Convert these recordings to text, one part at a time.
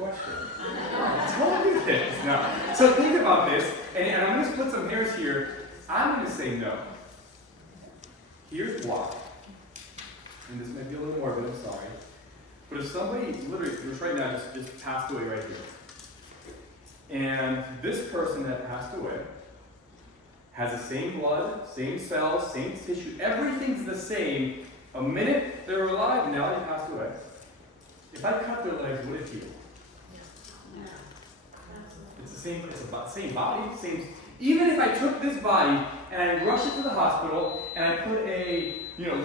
question. I told you this. No. So think about this, and I'm going to split some hairs here. I'm going to say no. Here's why. And this may be a little morbid, I'm sorry. But if somebody literally, just right now, just passed away right here, and this person that passed away has the same blood, same cells, same tissue, everything's the same. A minute they were alive, and now they passed away. If I cut their legs, would it heal? It's the same. It's about the same body, same. Even if I took this body and I rushed it to the hospital and I put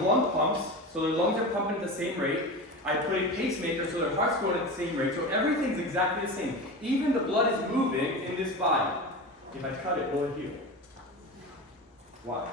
lung pumps, so their lungs are pumping at the same rate. I put a pacemaker so their heart's going at the same rate. So everything's exactly the same. Even the blood is moving in this body. If I cut it, will it heal? Why?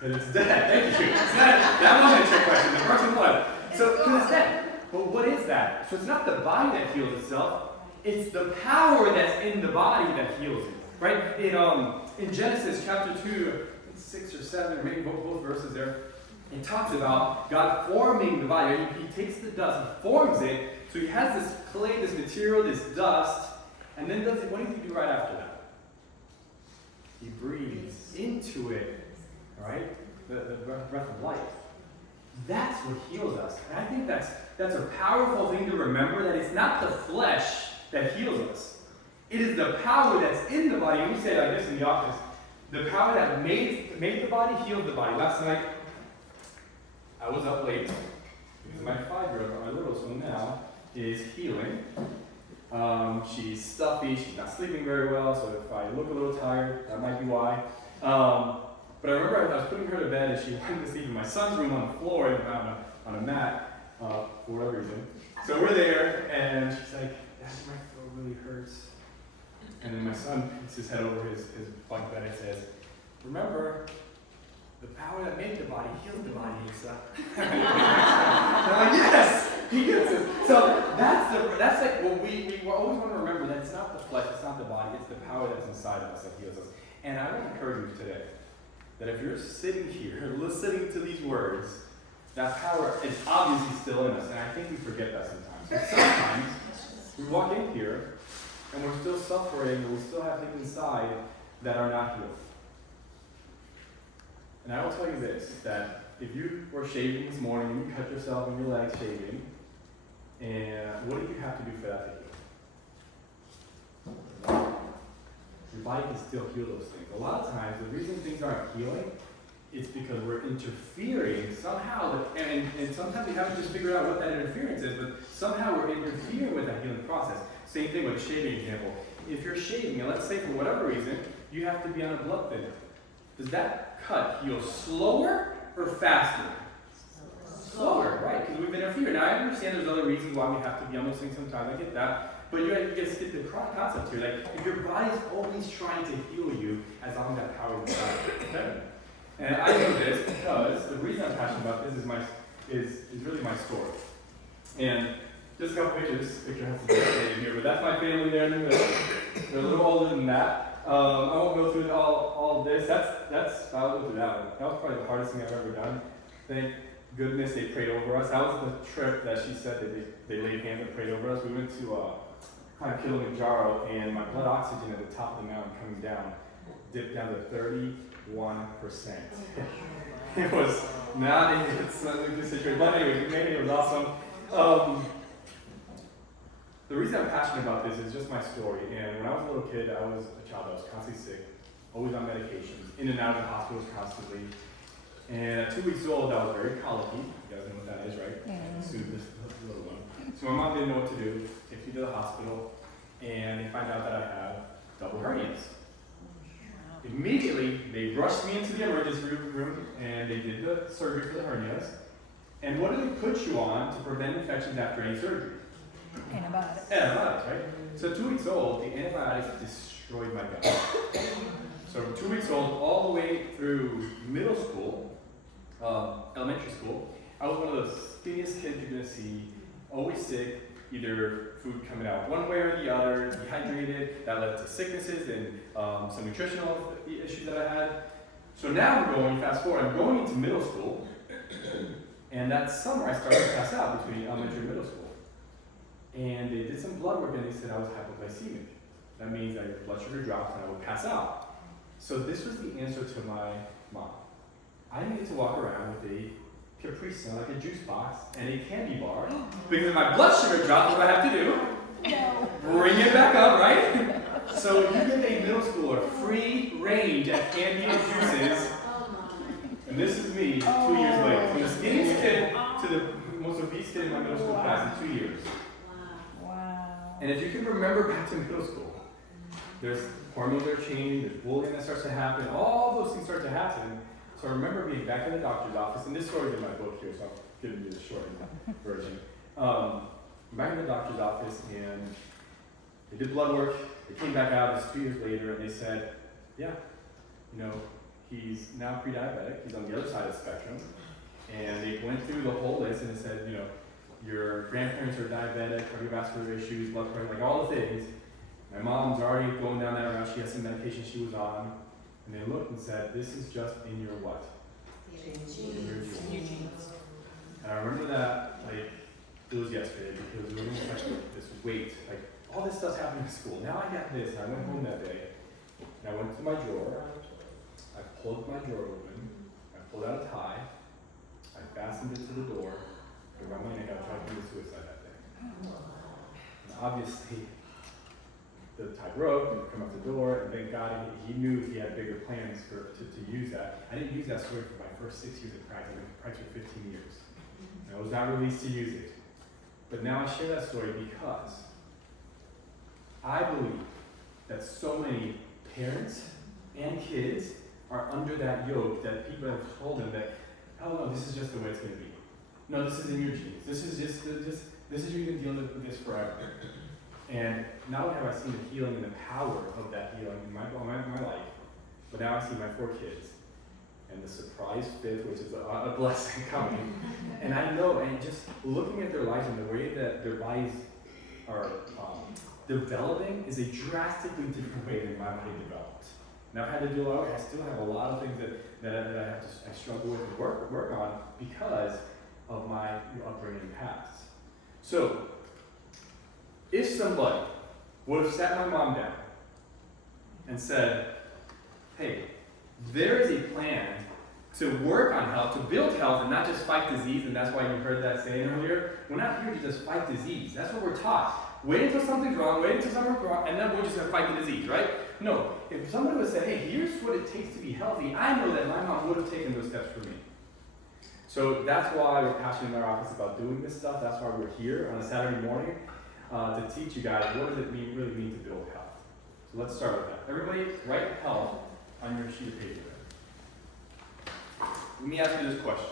Because it's dead. Thank you. It's dead. That wasn't a trick question. The first one was. So, because it's dead. But what is that? So it's not the body that heals itself. It's the power that's in the body that heals it. Right? In Genesis chapter 2, 6 or 7, or maybe both verses there, it talks about God forming the body. He takes the dust, he forms it, so he has this clay, this material, this dust, and then what does he do right after that? He breathes into it, right? The breath of life. That's what heals us. And I think that's a powerful thing to remember, that it's not the flesh that heals us. It is the power that's in the body. And we say like this in the office. The power that made the body healed the body. Last night, I was up late because my 5-year-old, my littlest one now, is healing. She's stuffy, she's not sleeping very well, so if I look a little tired, that might be why. But I remember I was putting her to bed and she wanted to sleep in my son's room on the floor and on a mat for whatever reason. So we're there and she's like, Dad, my throat really hurts. And then my son puts his head over his bunk bed and says, remember, the power that made the body healed the body, Lisa. And I'm like, yes, he gets it. So that's like what we always want to remember, that it's not the flesh, it's not the body, it's the power that's inside of us that heals us. And I want to encourage you today that if you're sitting here listening to these words, that power is obviously still in us, and I think we forget that sometimes. And sometimes we walk in here and we're still suffering, and we still have things inside that are not healed. And I will tell you this, that if you were shaving this morning and you cut yourself in your legs shaving, and what do you have to do for that to heal? Your body can still heal those things. A lot of times, the reason things aren't healing is because we're interfering somehow, and sometimes we haven't just figured out what that interference is, but somehow we're interfering with that healing process. Same thing with the shaving example. If you're shaving, and let's say for whatever reason, you have to be on a blood thinner, does that cut heal slower or faster? Slower, right? Because we've interfered. Now I understand there's other reasons why we have to be on those things sometimes. I get that. But you get to get the concept here. Like, if your body's always trying to heal you, as long as that power is inside. Okay? And I know this because the reason I'm passionate about this is really my story. And just a couple pictures. Picture has to be in here, but that's my family there in the middle. They're a little older than that. I won't go through all of this. I'll go through that one. That was probably the hardest thing I've ever done. Thank goodness they prayed over us. That was the trip that she said that they laid hands and prayed over us. We went to kind of Kilimanjaro, and my blood oxygen at the top of the mountain coming down dipped down to 31%. It was not a good situation. But anyway, maybe it was awesome. The reason I'm passionate about this is just my story. And when I was a little kid, I was a child that was constantly sick, always on medications, in and out of the hospitals constantly. And at 2 weeks old, I was very colicky. You guys know what that is, right? Yeah. Soon this little one. So my mom didn't know what to do. Take me to the hospital, and they find out that I have double hernias. Immediately, they rushed me into the emergency room, and they did the surgery for the hernias. And what do they put you on to prevent infections after any surgery? Antibiotics. Antibiotics, right? So 2 weeks old, the antibiotics destroyed my gut. So from 2 weeks old all the way through middle school, elementary school, I was one of the skinniest kids you're going to see, always sick, either food coming out one way or the other, dehydrated, that led to sicknesses and some nutritional issues that I had. So now fast forward, I'm going into middle school, And that summer, I started to pass out between elementary and middle school. And they did some blood work, and they said I was hypoglycemic. That means that your blood sugar dropped and I would pass out. So this was the answer to my mom. I needed to walk around with a Capri Sun, like a juice box, and a candy bar, because if my blood sugar dropped, what do I have to do? Bring it back up, right? So you give a middle schooler free range at candy and juices, and this is me 2 years later. From the skinniest kid to the most obese kid in my middle school class in 2 years. Wow. And if you can remember back to middle school, there's hormones that are changing, there's bullying that starts to happen, all those things start to happen. So I remember being back in the doctor's office, and this story's in my book here, so I'm giving you the short version. Back in the doctor's office, and they did blood work. They came back out, it was 2 years later, and they said, yeah, he's now pre-diabetic, he's on the other side of the spectrum. And they went through the whole list, and they said, your grandparents are diabetic, cardiovascular issues, blood pressure, like all the things. My mom's already going down that route, she has some medication she was on. And they looked and said, this is just in your what? Genes. In your genes. And I remember that, like, it was yesterday, because it was like this weight, like, all this stuff's happening in school. Now I got this, and I went home that day, and I went to my drawer, I pulled my drawer open, I pulled out a tie, I fastened it to the door, around my neck, I tried to commit suicide that day. And obviously, the tie broke and come up the door, and thank God he knew he had bigger plans to use that. I didn't use that story for my first 6 years of practice. I went to practice for 15 years. And I was not released to use it. But now I share that story because I believe that so many parents and kids are under that yoke that people have told them that, oh no, this is just the way it's going to be. No, this is in your genes. This is this is you're going to deal with this forever. And not only have I seen the healing and the power of that healing in my life, but now I see my 4 kids and the surprise 5th, which is a blessing coming. And I know, and just looking at their lives and the way that their bodies are developing is a drastically different way than my body developed. And I've had to do a lot. I still have a lot of things that I struggle with and work on because of my upbringing and past. So, if somebody would have sat my mom down and said, hey, there is a plan to work on health, to build health, and not just fight disease, and that's why you heard that saying earlier. We're not here to just fight disease. That's what we're taught. Wait until something's wrong, and then we're just going to fight the disease, right? No, if somebody would say, hey, here's what it takes to be healthy, I know that my mom would have taken those steps for me. So that's why we're passionate in our office about doing this stuff. That's why we're here on a Saturday morning. To teach you guys what does it really mean to build health. So let's start with that. Everybody write health on your sheet of paper. Let me ask you this question.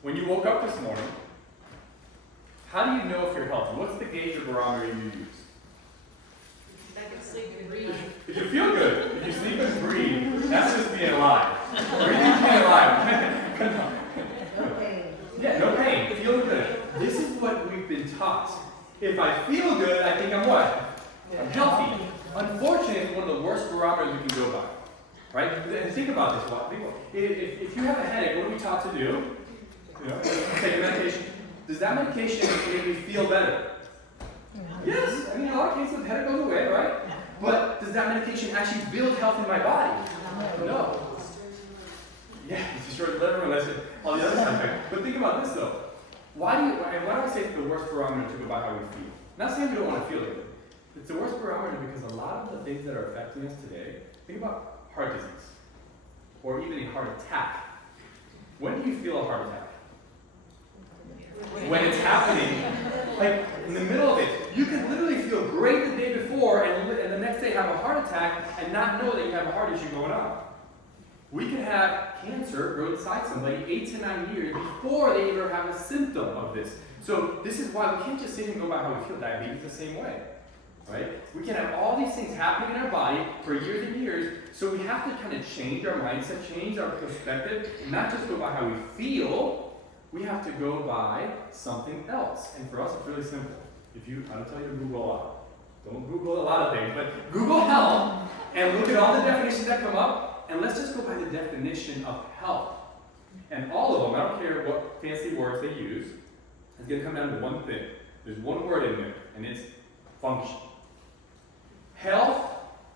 When you woke up this morning, how do you know if you're healthy? What's the gauge or barometer you use? I can sleep and breathe. If you feel good, if you sleep and breathe, that's just being alive. Breathing's being alive. No pain. Yeah, no pain. Feel good. This is what we've been taught. If I feel good, I think I'm what? I'm healthy. Unfortunately, it's one of the worst barometers we can go by. Right? And think about this. If you have a headache, what are we taught to do? Take a medication. Does that medication make me feel better? Yes. I mean, in a lot of cases, the headache goes away, right? But does that medication actually build health in my body? No. Yeah, it destroys the liver unless all the other side effects. But think about this, though. Why do I say it's the worst barometer to go by how we feel? Not saying we don't want to feel good. It's the worst barometer because a lot of the things that are affecting us today, think about heart disease, or even a heart attack. When do you feel a heart attack? When it's happening, like in the middle of it. You can literally feel great the day before and the next day have a heart attack and not know that you have a heart issue going on. We can have cancer grow inside somebody 8 to 9 years before they ever have a symptom of this. So this is why we can't just sit and go by how we feel. Diabetes the same way, right? We can have all these things happening in our body for years and years, so we have to kind of change our mindset, change our perspective, and not just go by how we feel. We have to go by something else. And for us, it's really simple. I don't tell you to Google a lot. Don't Google a lot of things, but Google health and look at all the definitions that come up. And let's just go by the definition of health. And all of them, I don't care what fancy words they use, it's going to come down to one thing. There's one word in there, and it's function. Health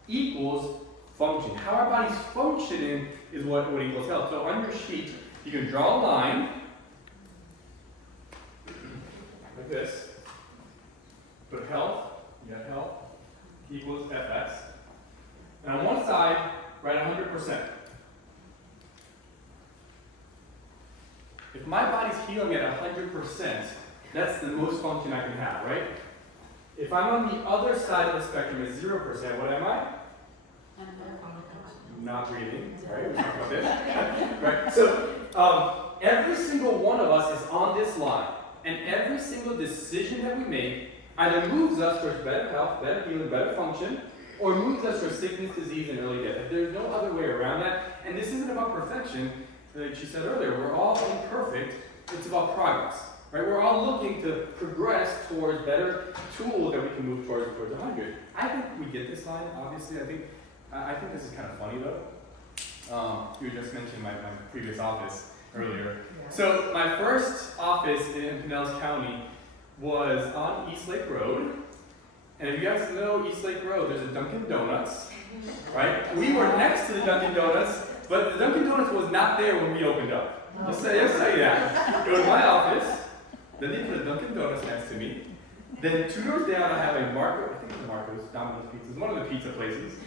equals function. How our body's functioning is what equals health. So on your sheet, you can draw a line like this. Put health, you got health equals FX. And on one side, write 100%. If my body's healing at 100%, that's the most function I can have, right? If I'm on the other side of the spectrum at 0%, what am I? Not breathing, right? We talked about this. Right? So, every single one of us is on this line. And every single decision that we make either moves us towards better health, better healing, better function, or moves us towards sickness, disease, and early death. There's no other way around that. And this isn't about perfection. Like she said earlier, we're all imperfect. It's about progress. Right? We're all looking to progress towards better tools that we can move towards 100. I think we get this line, obviously. I think this is kind of funny, though. You just mentioned my previous office earlier. So my first office in Pinellas County was on East Lake Road. And if you guys know East Lake Road, there's a Dunkin' Donuts, right? We were next to the Dunkin' Donuts, but the Dunkin' Donuts was not there when we opened up. Just say that. It was my office. Then they put a Dunkin' Donuts next to me. Then 2 doors down, I have a Marco, I think it was Marco's, Domino's Pizzas, one of the pizza places.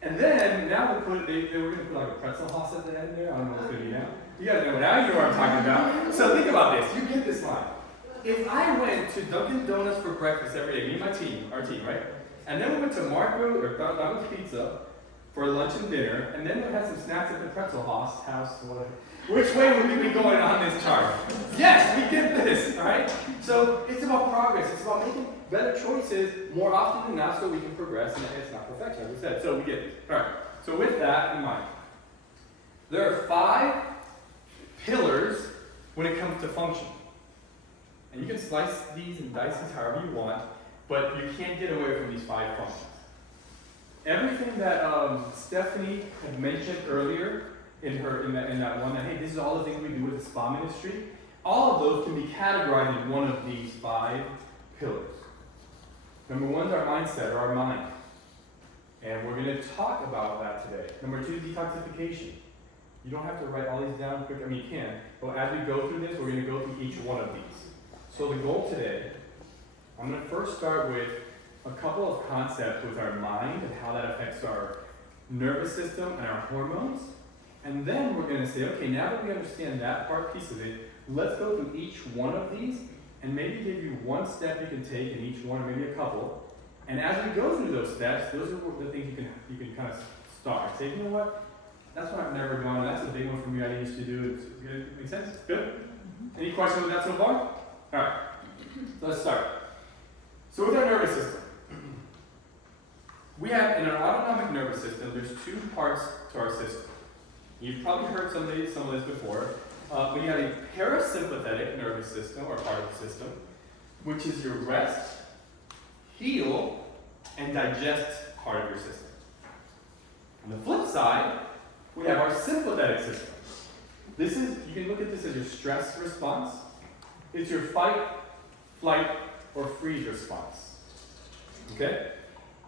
And then, now they were going to put like a pretzel sauce at the end there. I don't know what's going to be now. You guys know now, you know what I'm talking about. So think about this. You get this line. If I went to Dunkin' Donuts for breakfast every day, me and my team, our team, right? And then we went to Marco or Domino's Pizza for lunch and dinner, and then we had some snacks at the pretzel house, or whatever. Which way would we be going on this chart? Yes, we get this, all right? So it's about progress. It's about making better choices more often than not so we can progress, and it's not perfection, as I said. So we get it. All right, so with that in mind, there are 5 pillars when it comes to function. And you can slice these and dice these however you want, but you can't get away from these 5 functions. Everything that Stephanie had mentioned earlier in that one, that hey, this is all the things we do with the SPA ministry, all of those can be categorized in one of these 5 pillars. Number 1 is our mindset, or our mind. And we're going to talk about that today. Number 2 is detoxification. You don't have to write all these down quick. I mean, you can. But as we go through this, we're going to go through each one of these. So the goal today, I'm going to first start with a couple of concepts with our mind and how that affects our nervous system and our hormones. And then we're going to say, okay, now that we understand that piece of it, let's go through each one of these and maybe give you one step you can take in each one, or maybe a couple. And as we go through those steps, those are the things you can kind of start. Say, you know what? That's what I've never gone. That's a big one for me. I used to do. It's good. Make sense? Good? Any questions with that so far? All right. So let's start. So with our nervous system, we have in our autonomic nervous system, there's 2 parts to our system. You've probably heard some of this before. We have a parasympathetic nervous system, or part of the system, which is your rest, heal, and digest part of your system. On the flip side, we have our sympathetic system. This is, you can look at this as your stress response. It's your fight, flight, or freeze response. Okay?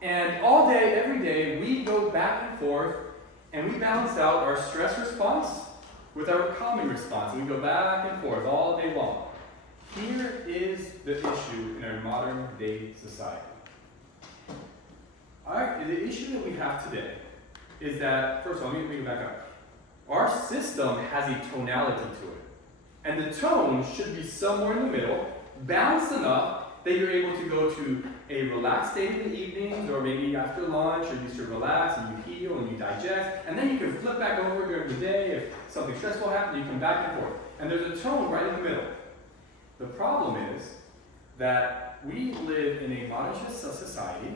And all day, every day, we go back and forth, and we balance out our stress response with our calming response. And we go back and forth all day long. Here is the issue in our modern day society. Alright, the issue that we have today is that, first of all, let me go back up. Our system has a tonality to it. And the tone should be somewhere in the middle, balanced enough that you're able to go to a relaxed state in the evenings, or maybe after lunch, or you should relax and you heal and you digest, and then you can flip back over during the day. If something stressful happens, you come back and forth. And there's a tone right in the middle. The problem is that we live in a modern society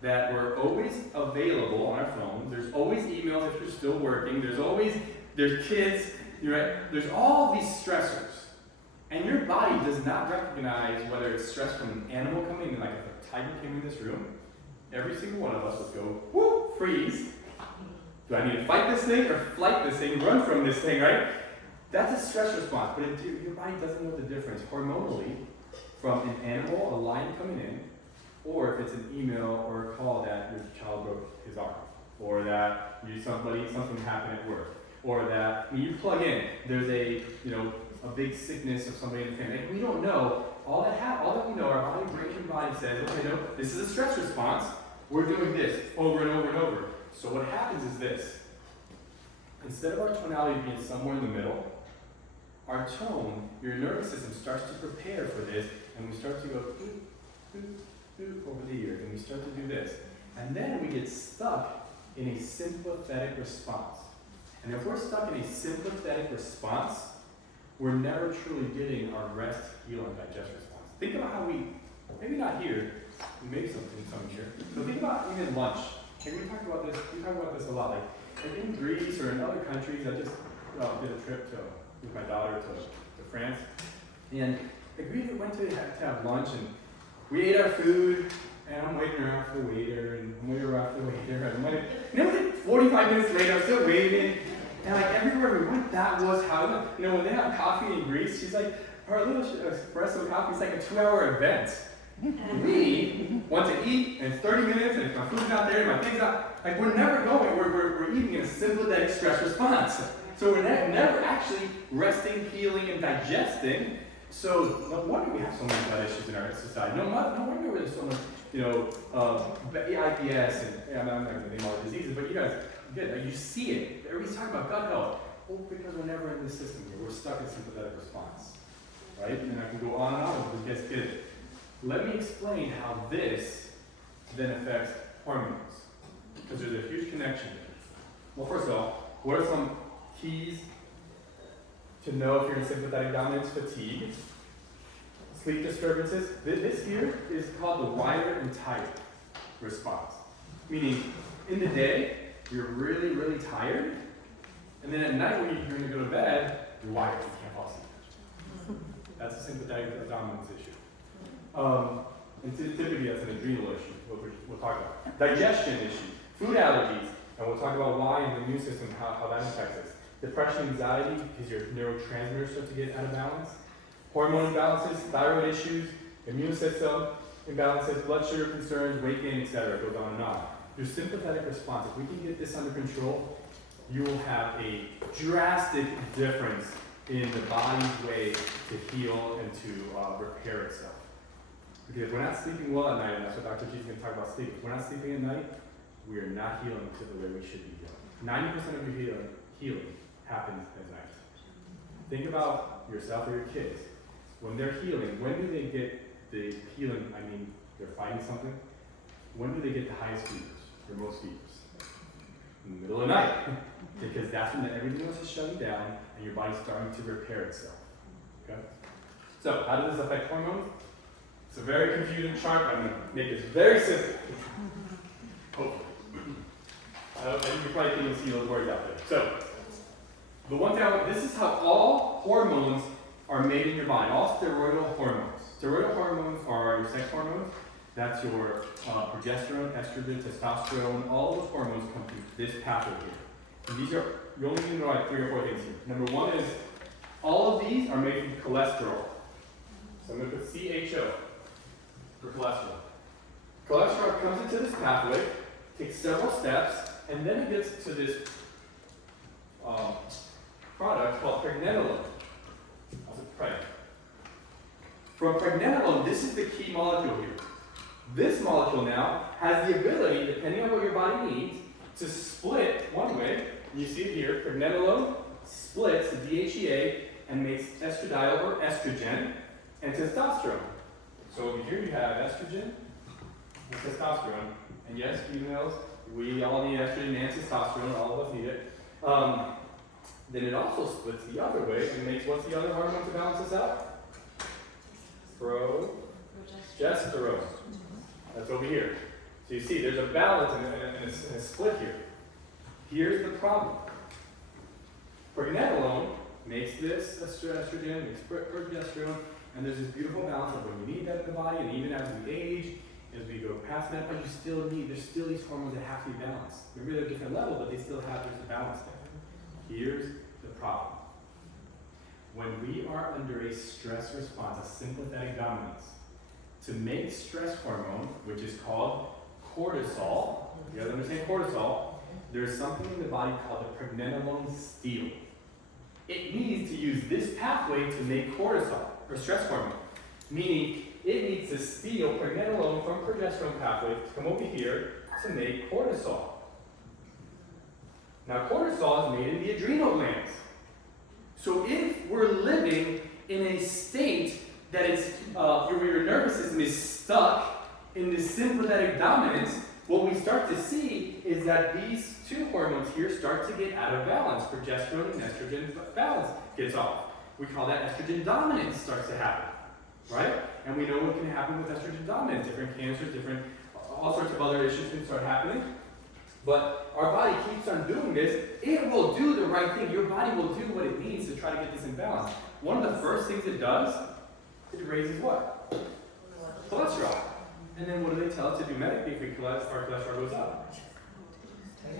that we're always available on our phones. There's always emails if you're still working. There's kids, right? There's all these stressors. And your body does not recognize whether it's stress from an animal coming in, like if a tiger came in this room, every single one of us would go, whoo, freeze. Do I need to fight this thing or flight this thing, run from this thing, right? That's a stress response, but your body doesn't know the difference hormonally from an animal, a lion coming in, or if it's an email or a call that your child broke his arm, or that something happened at work, or that when you plug in, there's a big sickness of somebody in the family. Like, we don't know. All that we know, our body, brain, and body says, okay, no, this is a stress response. We're doing this over and over and over. So what happens is this. Instead of our tonality being somewhere in the middle, our tone, your nervous system starts to prepare for this, and we start to go doop, doop, doop over the ear, and we start to do this. And then we get stuck in a sympathetic response. And if we're stuck in a sympathetic response, we're never truly getting our rest, heal, and digest response. Think about how maybe not here, maybe some here, but think about even lunch. And we talk about this a lot. Like in Greece or in other countries, I just did a trip with my daughter to France. And like, we went to have lunch, and we ate our food, and I'm waiting around for the waiter, and I'm waiting around for the waiter, and it was like 45 minutes later, I'm still waiting. And like everywhere we went, that was how, when they have coffee in Greece, she's like, our little espresso coffee is like a 2-hour event. We want to eat, and it's 30 minutes, and my food's not there, and my thing's not, like we're never going, we're eating in a sympathetic stress response. So we're never actually resting, healing, and digesting. So no wonder we have so many gut issues in our society. No wonder there's so much, IBS, and I'm not going to name all the diseases, but you guys, you see it. Everybody's talking about gut health. Oh, because we're never in the system here. We're stuck in sympathetic response, right? And I can go on and on, but just get it. Let me explain how this then affects hormones, because there's a huge connection there. Well, first of all, what are some keys to know if you're in sympathetic dominance? Fatigue, sleep disturbances. This here is called the wired and tired response, meaning in the day, you're really, really tired, and then at night when you're going to go to bed, you're wired, you can't fall asleep. That's a sympathetic dominance issue. And typically that's an adrenal issue, what we'll talk about. Digestion issue, food allergies, and we'll talk about why in the immune system, how that affects us. Depression, anxiety, because your neurotransmitters start to get out of balance. Hormone imbalances, thyroid issues, immune system imbalances, blood sugar concerns, weight gain, etc. It goes on and on. Your sympathetic response, if we can get this under control, you will have a drastic difference in the body's way to heal and to repair itself. Because if we're not sleeping well at night, and that's what Dr. Gigi is going to talk about sleep, if we're not sleeping at night, we are not healing to the way we should be healing. 90% of your healing happens at night. Think about yourself or your kids. When they're healing, when do they get the healing? I mean, they're fighting something. When do they get the highest fevers, or most fevers? In the middle of the night. Because that's when everything else is shutting down and your body's starting to repair itself. Okay? So, how does this affect hormones? It's a very confusing chart. I'm going to make it very simple. Hopefully. And you probably can't even see those words out there. So, the one thing this is how all hormones are made in your body. All steroidal hormones. Steroidal hormones are your sex hormones. That's your progesterone, estrogen, testosterone. All those hormones come through this pathway here. And these are, you only need to know like 3 or 4 things here. Number one is, all of these are made from cholesterol. So I'm going to put CHO for cholesterol. Cholesterol comes into this pathway, takes several steps, and then it gets to this product called pregnenolone. From pregnenolone, this is the key molecule here. This molecule now has the ability, depending on what your body needs, to split one way. You see it here, pregnenolone splits the DHEA and makes estradiol or estrogen and testosterone. So over here you have estrogen and testosterone. And yes, females, we all need estrogen and testosterone, all of us need it. Then it also splits the other way and makes, what's the other hormone to balance this out? Progesterone. That's over here. So you see, there's a balance and a split here. Here's the problem. Pregnenolone makes this estrogen, makes progesterone, and there's this beautiful balance of when you need that in the body, and even as we age, as we go past that, but there's still these hormones that have to be balanced. Maybe they're at a different level, but they still have, there's a balance there. Here's the problem. when we are under a stress response, a sympathetic dominance, to make stress hormone, which is called cortisol, you guys understand cortisol, there's something in the body called the pregnenolone steal. It needs to use this pathway to make cortisol, or stress hormone, meaning it needs to steal pregnenolone from progesterone pathway to come over here to make cortisol. Now cortisol is made in the adrenal glands. So if we're living in a state that is, your nervous system is stuck in this sympathetic dominance, what we start to see is that these two hormones here start to get out of balance. Progesterone and estrogen balance gets off. We call that estrogen dominance starts to happen, right? And we know what can happen with estrogen dominance. Different cancers, all sorts of other issues can start happening. But our body keeps on doing this. It will do the right thing. Your body will do what it needs to try to get this in balance. One of the first things it does, it raises what? Cholesterol. And then what do they tell us to do medically if our cholesterol goes up?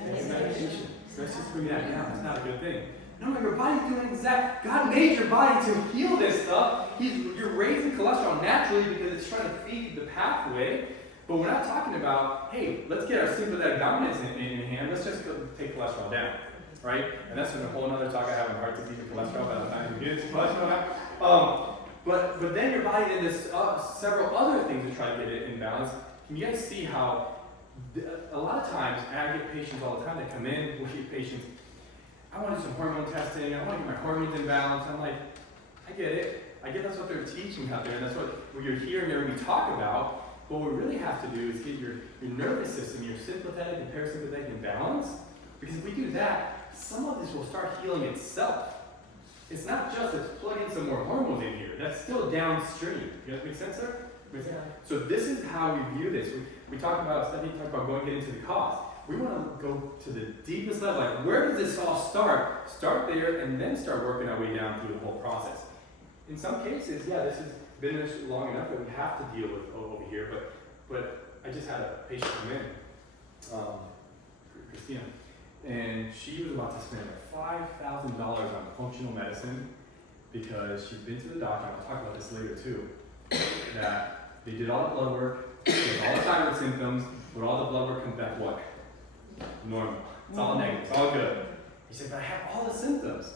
Take medication. Let's just bring that down. It's not a good thing. No, your body's doing exactly. God made your body to heal this stuff. You're raising cholesterol naturally because it's trying to feed the pathway. But we're not talking about, hey, let's get our sympathetic dominance in hand. Let's just go take cholesterol down, right? And that's a whole other talk I have on heart disease and cholesterol by the time you get into cholesterol. But then your body then does several other things to try to get it in balance. Can you guys see how a lot of times, and I get patients all the time that come in, we get patients, I want to do some hormone testing, I want to get my hormones in balance. I'm like, I get it. I get that's what they're teaching out there, and that's what you're hearing everybody talk about. But what we really have to do is get your nervous system, your sympathetic and parasympathetic in balance. Because if we do that, some of this will start healing itself. It's not just let's plug in some more hormones in here. That's still downstream. You guys make sense there? Yeah. So this is how we view this. We talked about, Stephanie talked about going into the cause. We want to go to the deepest level. Like, where does this all start? Start there and then start working our way down through the whole process. In some cases, yeah, this has been this long enough that we have to deal with over here. But I just had a patient come in, Christina, and she was about to spend like $5,000 on functional medicine because she's been to the doctor, and I'll talk about this later too, that they did all the blood work, they did all the thyroid symptoms, but all the blood work comes back what? Normal. It's all negative, it's all good. He said, but I have all the symptoms.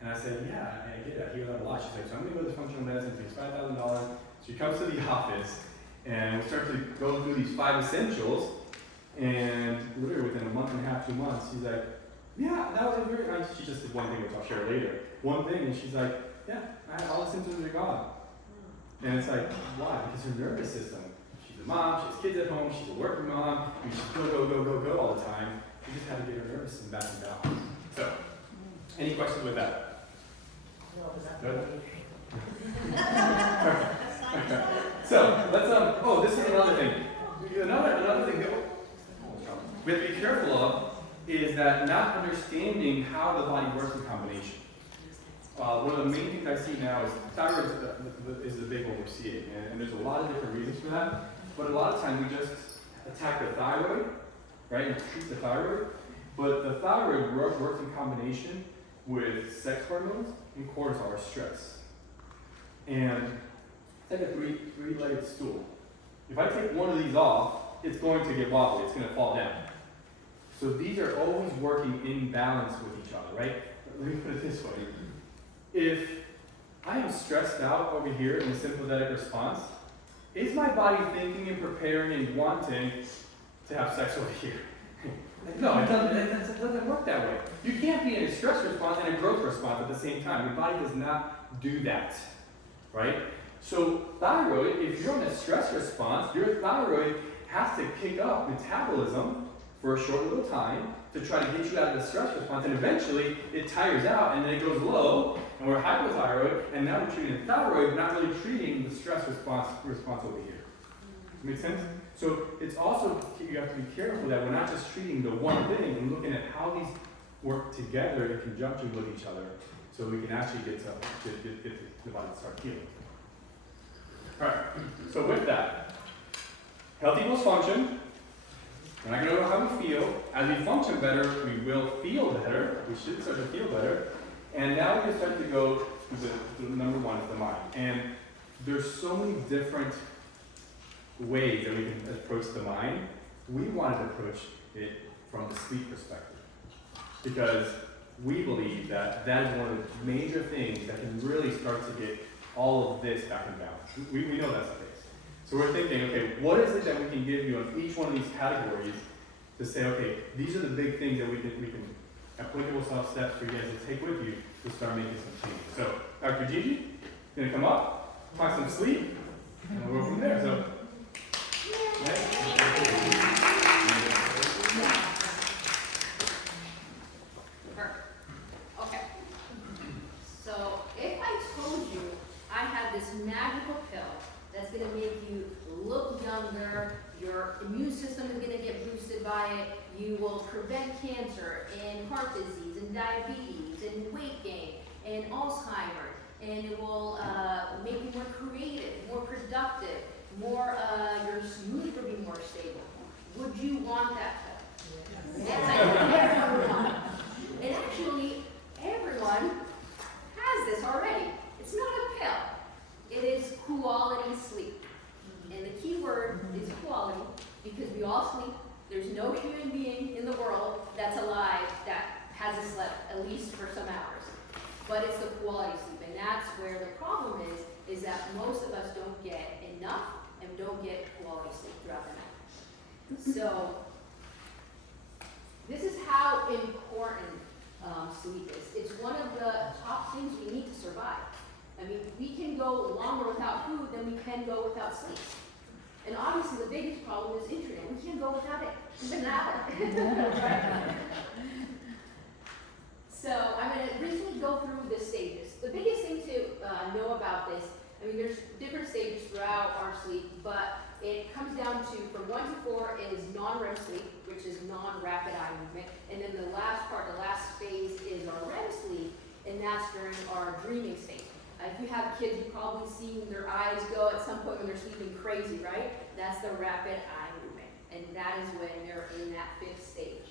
And I said, yeah, I get it, I hear that a lot. She's like, so I'm gonna go to functional medicine, it takes $5,000. She comes to the office, and we start to go through these 5 essentials, and literally within a month and a half, 2 months, she's like, yeah, that was a very nice. She just did one thing, which I'll share later. One thing, and she's like, yeah, all the symptoms are gone. And it's like, why? Because her nervous system, she's a mom, she has kids at home, she's a working mom, and she's go all the time. We just had to get her nervous system back in balance. So, any questions with that? Good? So, let's, this is another thing. Another thing that we have to be careful of is that not understanding how the body works in combination. One of the main things I see now is thyroid is the big one we're seeing, and there's a lot of different reasons for that. But a lot of times we just attack the thyroid, right, and treat the thyroid. But the thyroid works in combination with sex hormones and cortisol or stress. And it's like a three-legged stool. If I take one of these off, it's going to get wobbly, it's going to fall down. So these are always working in balance with each other, right? Let me put it this way. If I am stressed out over here in the sympathetic response, is my body thinking and preparing and wanting to have sex over here? No, it doesn't work that way. You can't be in a stress response and a growth response at the same time. Your body does not do that, right? So thyroid, if you're in a stress response, your thyroid has to kick up metabolism for a short little time to try to get you out of the stress response, and eventually it tires out and then it goes low, and we're hypothyroid, and now we're treating the thyroid, not really treating the stress response over here. Make sense? So it's also, you have to be careful that we're not just treating the one thing and looking at how these work together in conjunction with each other, so we can actually get the body to start healing. All right. So with that, health equals function. We're not going to know how we feel. As we function better, we will feel better. We should start to feel better. And now we can start to go the number one is the mind. And there's so many different ways that we can approach the mind. We wanted to approach it from the sleep perspective, because we believe that that is one of the major things that can really start to get all of this back in balance. We know that's the case. So we're thinking, okay, what is it that we can give you on each one of these categories to say, okay, these are the big things that we can applicable steps for you guys to take with you to start making some change. So Dr. Gigi, gonna come up, talk some sleep, and we'll go from there. So, Okay. So if I told you I had this magical pill that's going to make you look younger, your immune system is going to get boosted by it, you will prevent cancer and heart disease and diabetes and weight gain and Alzheimer's, and it will make you more creative, more productive, more, your mood will be more stable. Would you want that pill? Yes, I think everyone. And actually, everyone has this already. It's not a pill. It is quality sleep. And the key word is quality, because we all sleep. There's no human being in the world that's alive that hasn't slept at least for some hours. But it's the quality sleep, and that's where the problem is that most of us don't get enough and don't get quality sleep throughout the night. So this is how important sleep is. It's one of the top things we need to survive. I mean, we can go longer without food than we can go without sleep. And obviously the biggest problem is internet. We can't go without it even an hour. Right? So I'm going to briefly go through the stages. The biggest thing to know about this, I mean, there's different stages throughout our sleep, but it comes down to, from 1 to 4 is non-REM sleep, which is non-rapid eye movement. And then the last part, the last phase is our REM sleep, and that's during our dreaming state. If you have kids, you've probably seen their eyes go at some point when they're sleeping crazy, right? That's the rapid eye movement, and that is when they're in that 5th stage.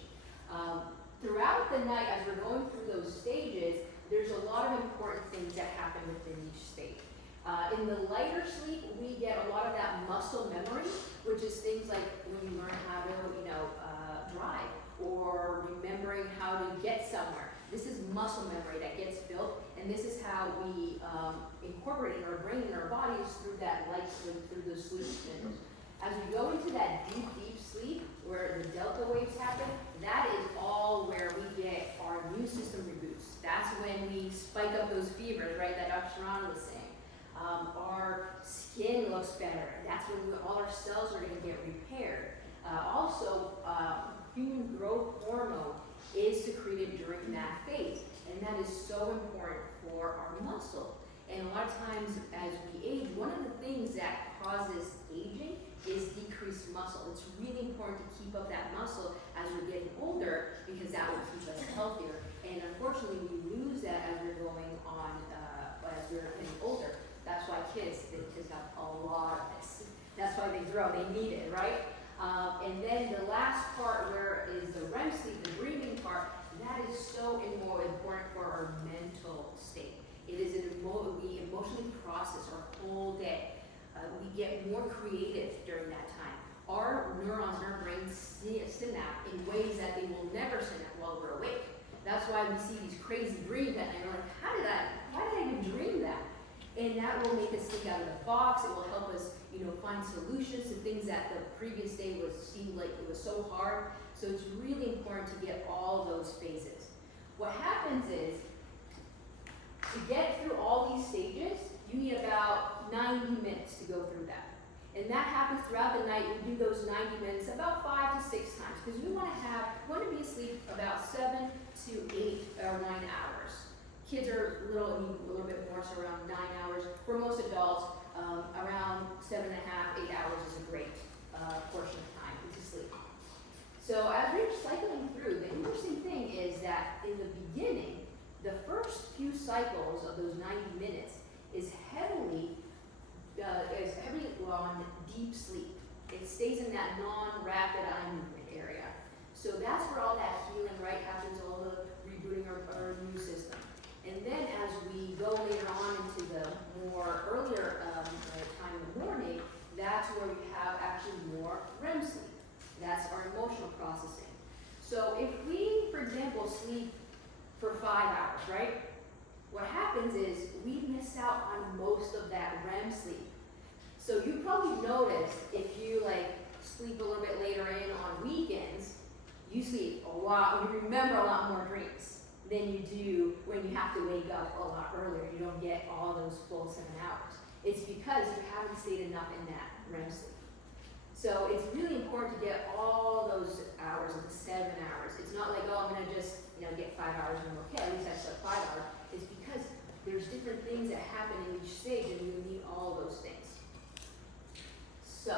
Throughout the night, as we're going through those stages, there's a lot of important things that happen within each stage. In the lighter sleep, we get a lot of that muscle memory, which is things like when you learn how to, drive, or remembering how to get somewhere. This is muscle memory that gets built, and this is how we incorporate in our brain and our bodies through that light sleep, through those sleep cycles. As we go into that deep, deep sleep, where the delta waves happen, that is all where we get our immune system reboots. That's when we spike up those fevers, right, that Dr. Serrano was saying. Our skin looks better. That's when all our cells are going to get repaired. Also, human growth hormone is secreted during that phase, and that is so important for our muscle. And a lot of times as we age, one of the things that causes aging is decreased muscle. It's really important to keep up that muscle as we're getting older, because that will keep us healthier. And unfortunately, we lose that as we're going on, as we're getting older. That's why kids have a lot of this. That's why they grow, they need it, right? And then the last part, where is the REM sleep, the dreaming part, that is so important for our mental state. It is we emotionally process our whole day. We get more creative during that time. Our neurons in our brains synapse in ways that they will never synapse while we're awake. That's why we see these crazy dreams at night. We're like, why did I even dream that? And that will make us think out of the box. It will help us, find solutions to things that the previous day seemed like it was so hard. So it's really important to get all those phases. What happens is, to get through all these stages, you need about 90 minutes to go through that. And that happens throughout the night. We do those 90 minutes about 5 to 6 times, because we want to be asleep about 7 to 8 or 9 hours. Kids are a little bit more, so around 9 hours. For most adults, around 7.5, 8 hours is a great portion of time to sleep. So as we're cycling through, the interesting thing is that in the beginning, the first few cycles of those 90 minutes is heavily on deep sleep. It stays in that non-rapid eye movement area. So that's where all that healing, right, happens, all the rebooting our immune system. And then as we go later on into the more earlier time in the morning, that's where we have actually more REM sleep. That's our emotional processing. So if we, for example, sleep for 5 hours, right? What happens is we miss out on most of that REM sleep. So you probably noticed if you like sleep a little bit later in on weekends, you sleep a lot, you remember a lot more dreams than you do when you have to wake up a lot earlier. You don't get all those full 7 hours. It's because you haven't stayed enough in that REM sleep. So it's really important to get all those hours, the 7 hours. It's not like, oh, I'm gonna just get 5 hours and I'm okay, at least I slept 5 hours. It's because there's different things that happen in each stage and you need all those things. So,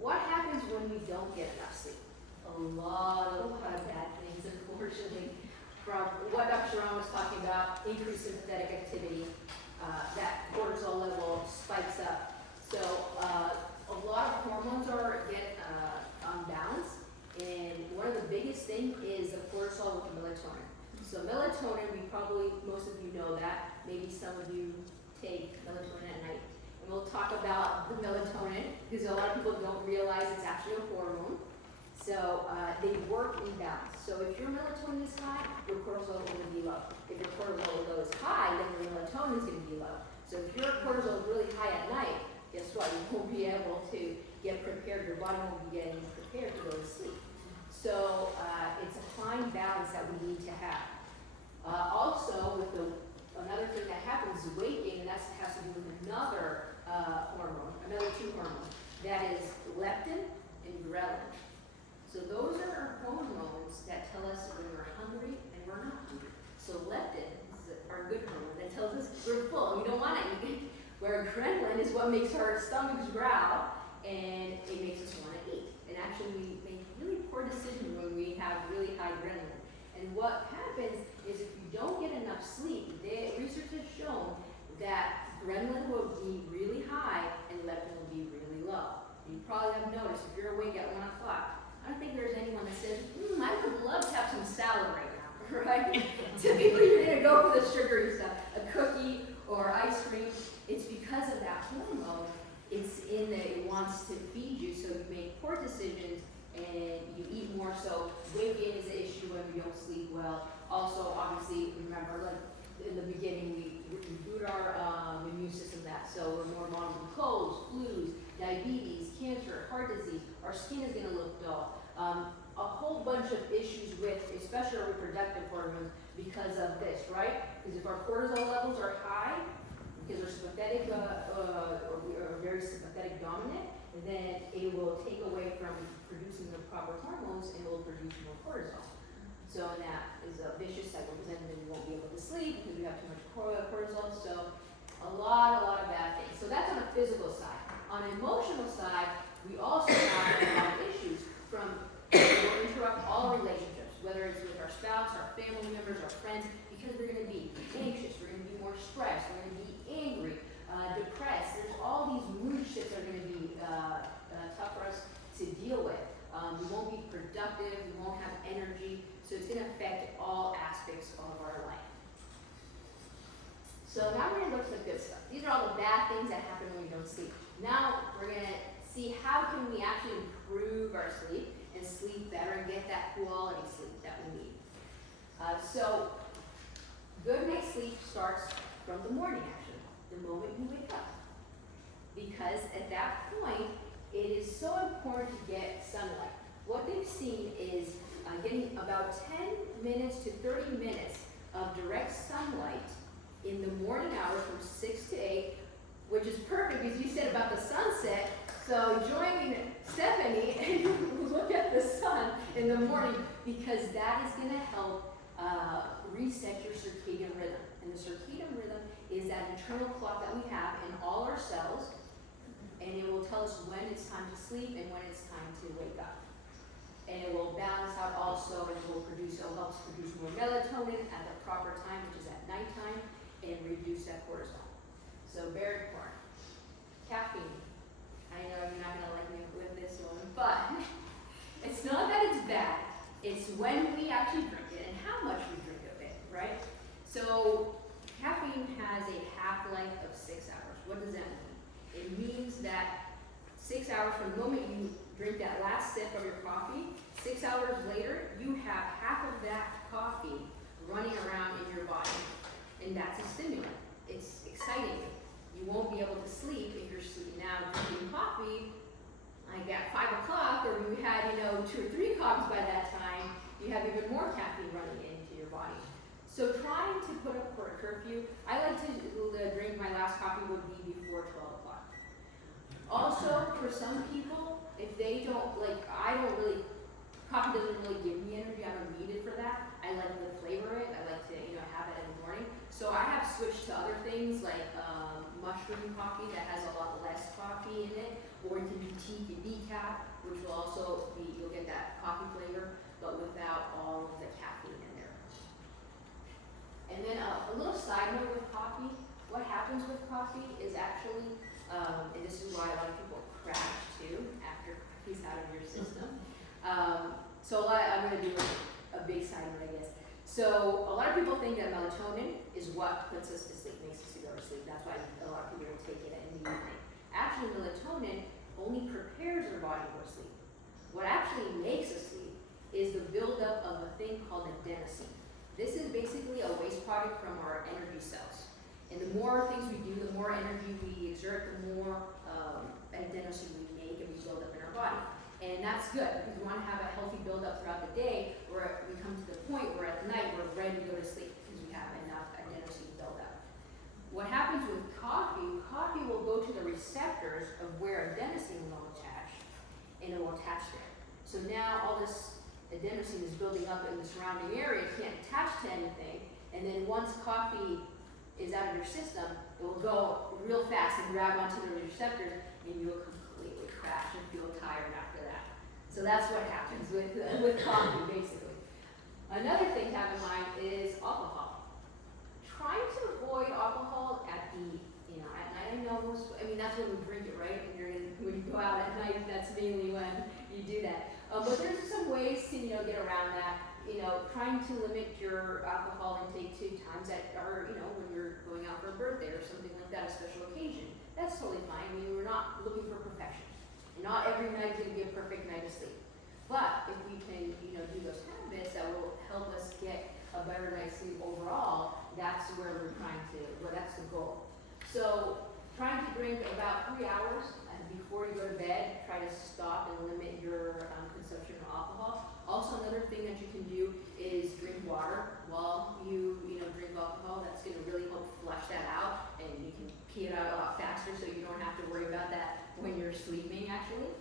what happens when we don't get enough sleep? A lot of bad things, unfortunately. From what Dr.Serrano was talking about, increased sympathetic activity, that cortisol level spikes up. So a lot of hormones get unbalanced, and one of the biggest things is the cortisol with melatonin. So melatonin, most of you know that, maybe some of you take melatonin at night. And we'll talk about the melatonin, because a lot of people don't realize it's actually a hormone. So they work in balance. So if your melatonin is high, your cortisol is going to be low. If your cortisol is high, then your melatonin is going to be low. So if your cortisol is really high at night, guess what? You won't be able to get prepared. Your body won't be getting prepared to go to sleep. So it's a fine balance that we need to have. Also, with another thing that happens is weight gain, and that has to do with another hormone, another 2 hormones. That is leptin and ghrelin. So those are our hormones that tell us when we're hungry and we're not hungry. So leptin is our good hormone that tells us we're full and we don't want to eat. Where ghrelin is what makes our stomachs growl and it makes us want to eat. And actually we make really poor decisions when we have really high ghrelin. And what happens is if you don't get enough sleep, research has shown that ghrelin will be really high and leptin will be really low. You probably have noticed if you're awake at 1 o'clock, I don't think there's anyone that says, I would love to have some salad right now, right? Typically you're gonna go for the sugary stuff, a cookie or ice cream. It's because of that hormone. It's in that it wants to feed you, so you make poor decisions and you eat more. So weight gain is an issue when we don't sleep well. Also, obviously, remember, like in the beginning, we boot our immune system that, so we're more vulnerable to colds, flus, diabetes, cancer, heart disease. Our skin is going to look dull. A whole bunch of issues with, especially our reproductive hormones, because of this, right? Because if our cortisol levels are high, because we're sympathetic, or we are very sympathetic dominant, then it will take away from producing the proper hormones and will produce more cortisol. So that is a vicious cycle, because then you won't be able to sleep because you have too much cortisol. So a lot of bad things. So that's on the physical side. On the emotional side, we also have a lot of issues from will interrupt all relationships, whether it's with our spouse, our family members, our friends, because we're going to be anxious, we're going to be more stressed, we're going to be angry, depressed. There's all these mood shifts that are going to be tough for us to deal with. We won't be productive, we won't have energy, so it's going to affect all aspects of our life. So now we're going to look at the good stuff. These are all the bad things that happen when we don't sleep. Now we're going to see how can we actually improve our sleep and sleep better and get that quality sleep that we need. So good night's sleep starts from the morning, actually, the moment you wake up. Because at that point, it is so important to get sunlight. What they've seen is getting about 10 minutes to 30 minutes of direct sunlight in the morning hours from 6 to 8, which is perfect because you said about the sunset. So join Stephanie and look at the sun in the morning, because that is going to help reset your circadian rhythm. And the circadian rhythm is that internal clock that we have in all our cells, and it will tell us when it's time to sleep and when it's time to wake up. And it will balance out also, and it will help us produce more melatonin at the proper time, which is at nighttime, and reduce that cortisol. So very important. Caffeine. I know you're not going to like me with this one, but it's not that it's bad. It's when we actually drink it and how much we drink of it, right? So 6 hours from the moment you drink that last sip of your coffee, 6 hours later, you have half of that coffee running around in your body. And that's a stimulant. It's exciting. You won't be able to sleep if you're sleeping now drinking coffee like at 5 o'clock, or you had, 2 or 3 coffees by that time, you have even more caffeine running into your body. So trying to put a curfew, I like to drink my last coffee would be before 12 o'clock. Also, for some people, if they don't, coffee doesn't really give me energy, I don't need it for that. I like to flavor it, I like to, have it in the morning. So I have switched to other things like mushroom coffee that has a lot less coffee in it, or you can do tea to decaf, which will also be, you'll get that coffee flavor, but without all of the caffeine in there. And then a little side note with coffee, what happens with coffee is actually, and this is why a lot of people crash too after coffee's out of your system. I'm going to do a big side note, I guess. So a lot of people think that melatonin is what puts us to sleep, makes us to go to sleep. That's why a lot of people will take it in the evening. Actually, melatonin only prepares our body for sleep. What actually makes us sleep is the buildup of a thing called adenosine. This is basically a waste product from our energy cells. And the more things we do, the more energy we exert, the more adenosine we make and we build up in our body. And that's good because we want to have a healthy buildup throughout the day where we come to the point where at night we're ready to go to sleep because we have enough adenosine buildup. What happens with coffee will go to the receptors of where adenosine will attach, and it will attach there. So now all this adenosine is building up in the surrounding area, can't attach to anything, and then once coffee is out of your system, it will go real fast and grab onto the receptors, and you'll completely crash and feel tired after that. So that's what happens with coffee, basically. Another thing to have in mind is alcohol. Trying to avoid alcohol at night. I know that's when we drink it, right? When you go out at night, that's mainly when you do that. But there's some ways to, get around that. Trying to limit your alcohol intake to times that are, when you're going out for a birthday or something like that, a special occasion. That's totally fine. We're not looking for perfection. And not every night is going to be a perfect night of sleep. But if we can, do those habits that will help us get a better night's sleep overall, that's where that's the goal. So trying to drink about 3 hours before you go to bed, try to stop and limit your consumption of alcohol. Also, another thing that you can do is drink water while you drink alcohol. That's going to really help flush that out, and you can pee it out a lot faster, so you don't have to worry about that when you're sleeping, actually.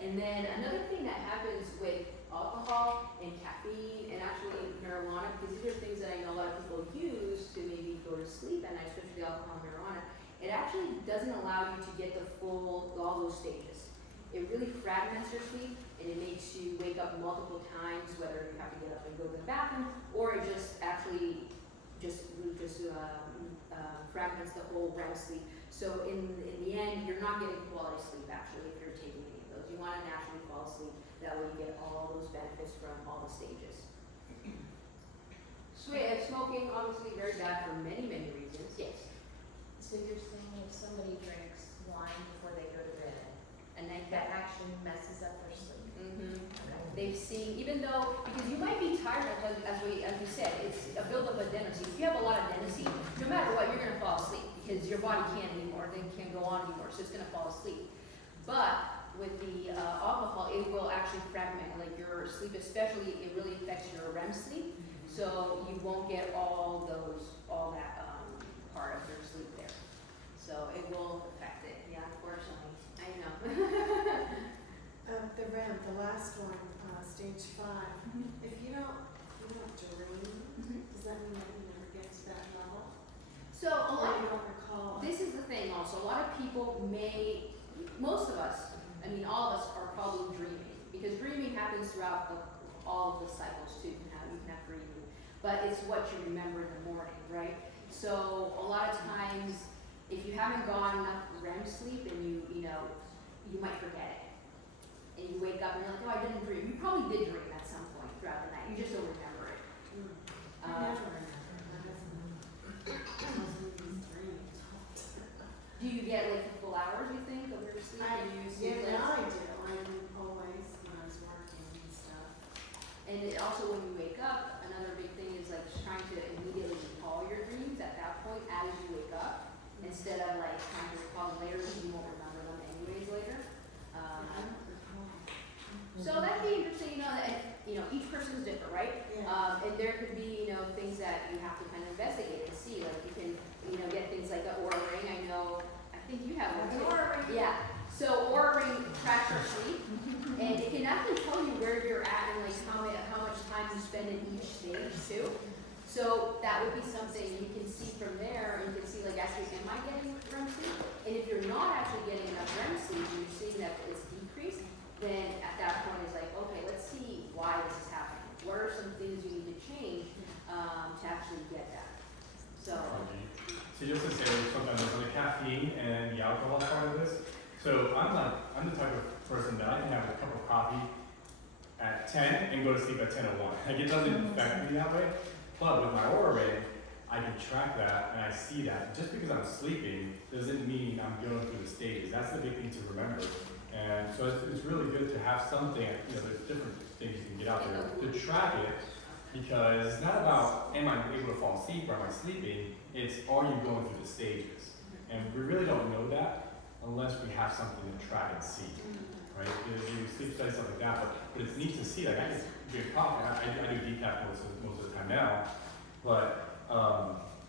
And then another thing that happens with alcohol and caffeine and actually marijuana, because these are things that I know a lot of people use to maybe go to sleep at night, especially alcohol and marijuana. It actually doesn't allow you to get all those stages. It really fragments your sleep, and it makes you wake up multiple times, whether you have to get up and go to the bathroom, or it just actually fragments the whole REM sleep. So in the end, you're not getting quality sleep actually if you're taking any of those. You want to naturally fall asleep. That way you get all those benefits from all the stages. Smoking, obviously very bad for many, many reasons. Yes. So you're saying if somebody drinks wine before they go to bed, And then that actually messes up their sleep? They've seen, even though, because you might be tired, as we said, it's a buildup of adenosine. If you have a lot of adenosine, no matter what, you're going to fall asleep because your body can't anymore, then can't go on anymore, so it's going to fall asleep. But with the alcohol, it will actually fragment, like your sleep, especially, it really affects your REM sleep, so you won't get all that part of your sleep there. So it will affect it, yeah, unfortunately. I know. The REM, the last one, stage 5. If you don't dream, does that mean that you never get to that level? So a Or lot you don't recall? this is the thing also, a lot of people most of us, all of us are probably dreaming, because dreaming happens throughout all of the cycles too. You can have dreaming, but it's what you remember in the morning, right? So a lot of times, if you haven't gone enough REM sleep and you might forget it. And you wake up and you're like, oh, I didn't dream. You probably did dream at some point throughout the night. You just don't remember it. I never remember. Do you get like the full hours, you think, of your sleep? I Or you yeah, sleep like too. So that would be something you can see from there, and you can see like, actually, am I getting REM sleep? And if you're not actually getting enough REM sleep, and you're seeing that it's decreased, then at that point it's like, okay, let's see why this is happening. What are some things you need to change to actually get that? So just to say something on the caffeine and the alcohol part of this. So I'm the type of person that I can have a cup of coffee at 10 and go to sleep at 10:01. Like it doesn't affect me that way. But with my Oura Ring, I can track that and I see that. Just because I'm sleeping doesn't mean I'm going through the stages. That's the big thing to remember. And so it's really good to have something, there's different things you can get out there to track it, because it's not about am I able to fall asleep or am I sleeping, it's are you going through the stages. And we really don't know that unless we have something to track and see, right? You do sleep studies, stuff like that, but it's neat to see, like I can drink coffee, I do decaf most of the time now, but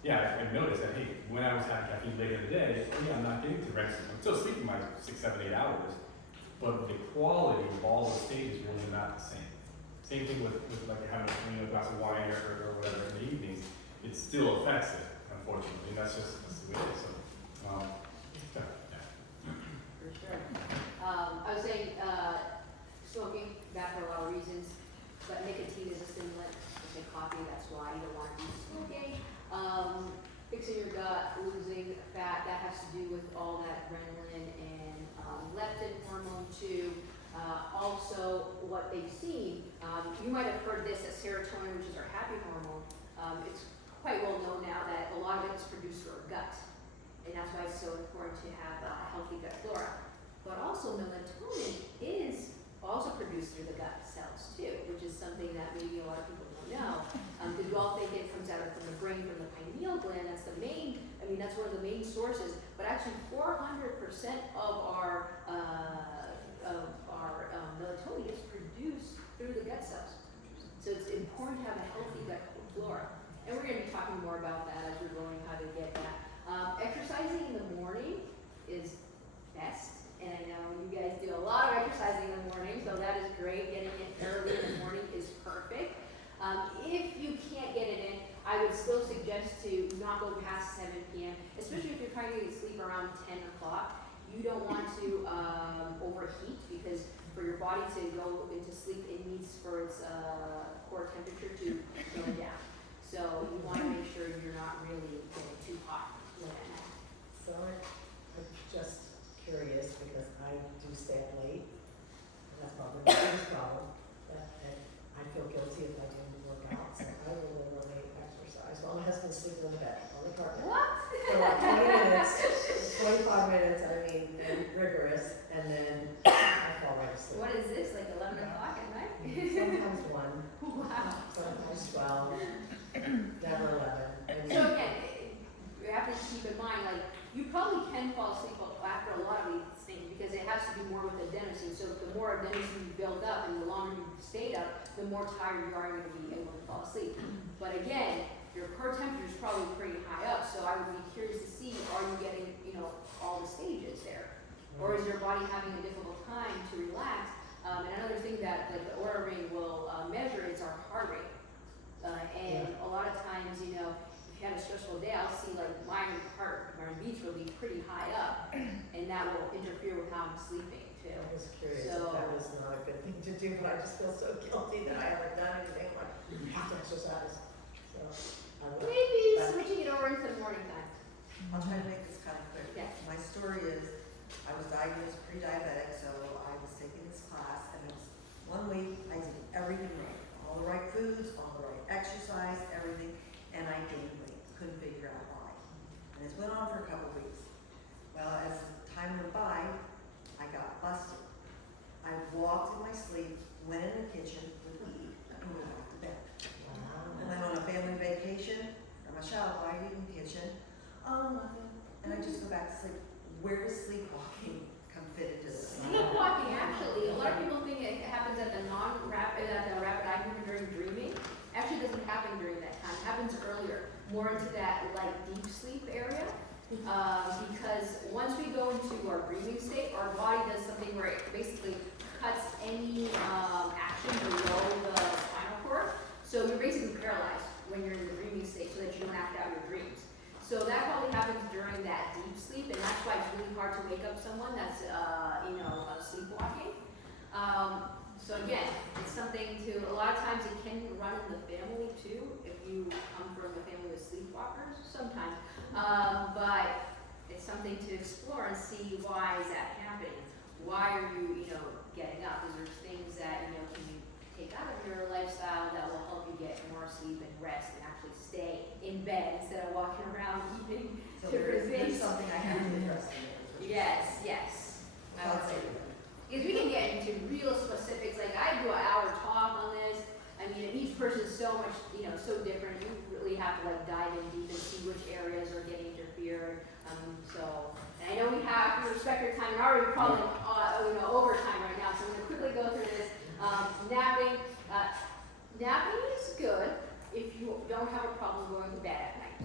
yeah, I've noticed that, hey, when I was having caffeine later in the day, I'm not getting to REM sleep. I'm still sleeping my 6, 7, 8 hours, but the quality of all the stages really not the same. Same thing with like having a glass of wine or whatever in the evenings. It still affects it, unfortunately. That's the way it is. So, yeah. for sure. I was saying, smoking, bad for a lot of reasons, but nicotine is a stimulant. Just like coffee, that's why you don't want to be smoking. Fixing your gut, losing fat, that has to do with all that adrenaline and leptin hormone too. Also, what they've seen, you might have heard this as serotonin, which is our happy hormone. It's quite well known now that a lot of it is produced through our gut, and that's why it's so important to have a healthy gut flora. But also, melatonin is also produced through the gut cells too, which is something that maybe a lot of people don't know, because we all think it comes out from the brain, from the pineal gland. That's the main. That's one of the main sources. But actually, 400% of our melatonin is produced through the gut cells. So it's important to have a healthy gut flora. And we're going to be talking more about that as we're going, how to get that. Exercising in the morning is best. And I know you guys do a lot of exercising in the morning, so that is great. Getting it early in the morning is perfect. If you can't get it in, I would still suggest to not go past 7 p.m., especially if you're trying to get sleep around 10 o'clock. You don't want to overheat, because for your body to go into sleep, it needs for its core temperature to go down. So you want to make sure you're not really getting too hot when at night. So I'm just curious, because I do stay up late, and that's probably my biggest problem, but I feel guilty if I didn't work out, so I will literally exercise while my husband's sleeping in the bed on the carpet. What? For like 20 minutes, 25 minutes, rigorous, and then I fall right asleep. What is this, like 11 o'clock at night? Sometimes 1, Wow. sometimes 12, never 11. So again, you have to keep in mind, like, you probably can fall asleep after a lot of these things, because it has to do more with adenosine. So the more adenosine you build up and the longer you stayed up, the more tired you are going to be able to fall asleep. But again, your core temperature is probably pretty high up, so I would be curious to see, are you getting, all the stages there? Or is your body having a difficult time to relax? And another thing that the Oura Ring will measure is our heart rate. And a lot of times, if you had a stressful day, I'll see like my beats will be pretty high up, and that will interfere with how I'm sleeping too. I was curious So- if that was not a good thing to do, but I just feel so guilty that I haven't done anything. Like, you have to exercise. So I will. Maybe switching it over into the morning time. I'll try to make this kind of quick. Yeah. My story is, I was diagnosed pre-diabetic, so I was taking this class, and it was 1 week, I did everything right. All the right foods, all the right exercise, everything, and I gained weight. Couldn't figure out why. And this went on for a couple weeks. Well, as time went by, I got busted. I walked in my sleep, went in the kitchen, would eat, and went back to bed. And then on a family vacation, or Michelle, why are you in the kitchen? Oh, nothing. And I just go back to sleep. Where does sleepwalking come fit into this? Sleepwalking, actually, a lot of people think it happens at the rapid eye movement during dreaming. Actually, it doesn't happen during that time. It happens earlier, more into that like deep sleep area. Because once we go into our breathing state, our body does something where it basically cuts any action below the spinal cord. So you're basically paralyzed. So again, it's something to, a lot of times it can run in the family too, if you come from a family with sleepwalkers, sometimes. But it's something to explore and see why is that happening. Why are you, getting up? Because there's things that, can you take out of your lifestyle that will help you get more sleep and rest and actually stay in bed instead of walking around eating So different there's things. something I have to address in there. Yes, yes. I would say. Because we can get into real specifics, like I do an hour talk on this. I mean, each person is so much, so different. You really have to like dive in deep and see which areas are getting interfered. And I know we have to respect your time. We're already probably, overtime right now, so I'm gonna quickly go through this. Napping. Napping is good if you don't have a problem going to bed at night.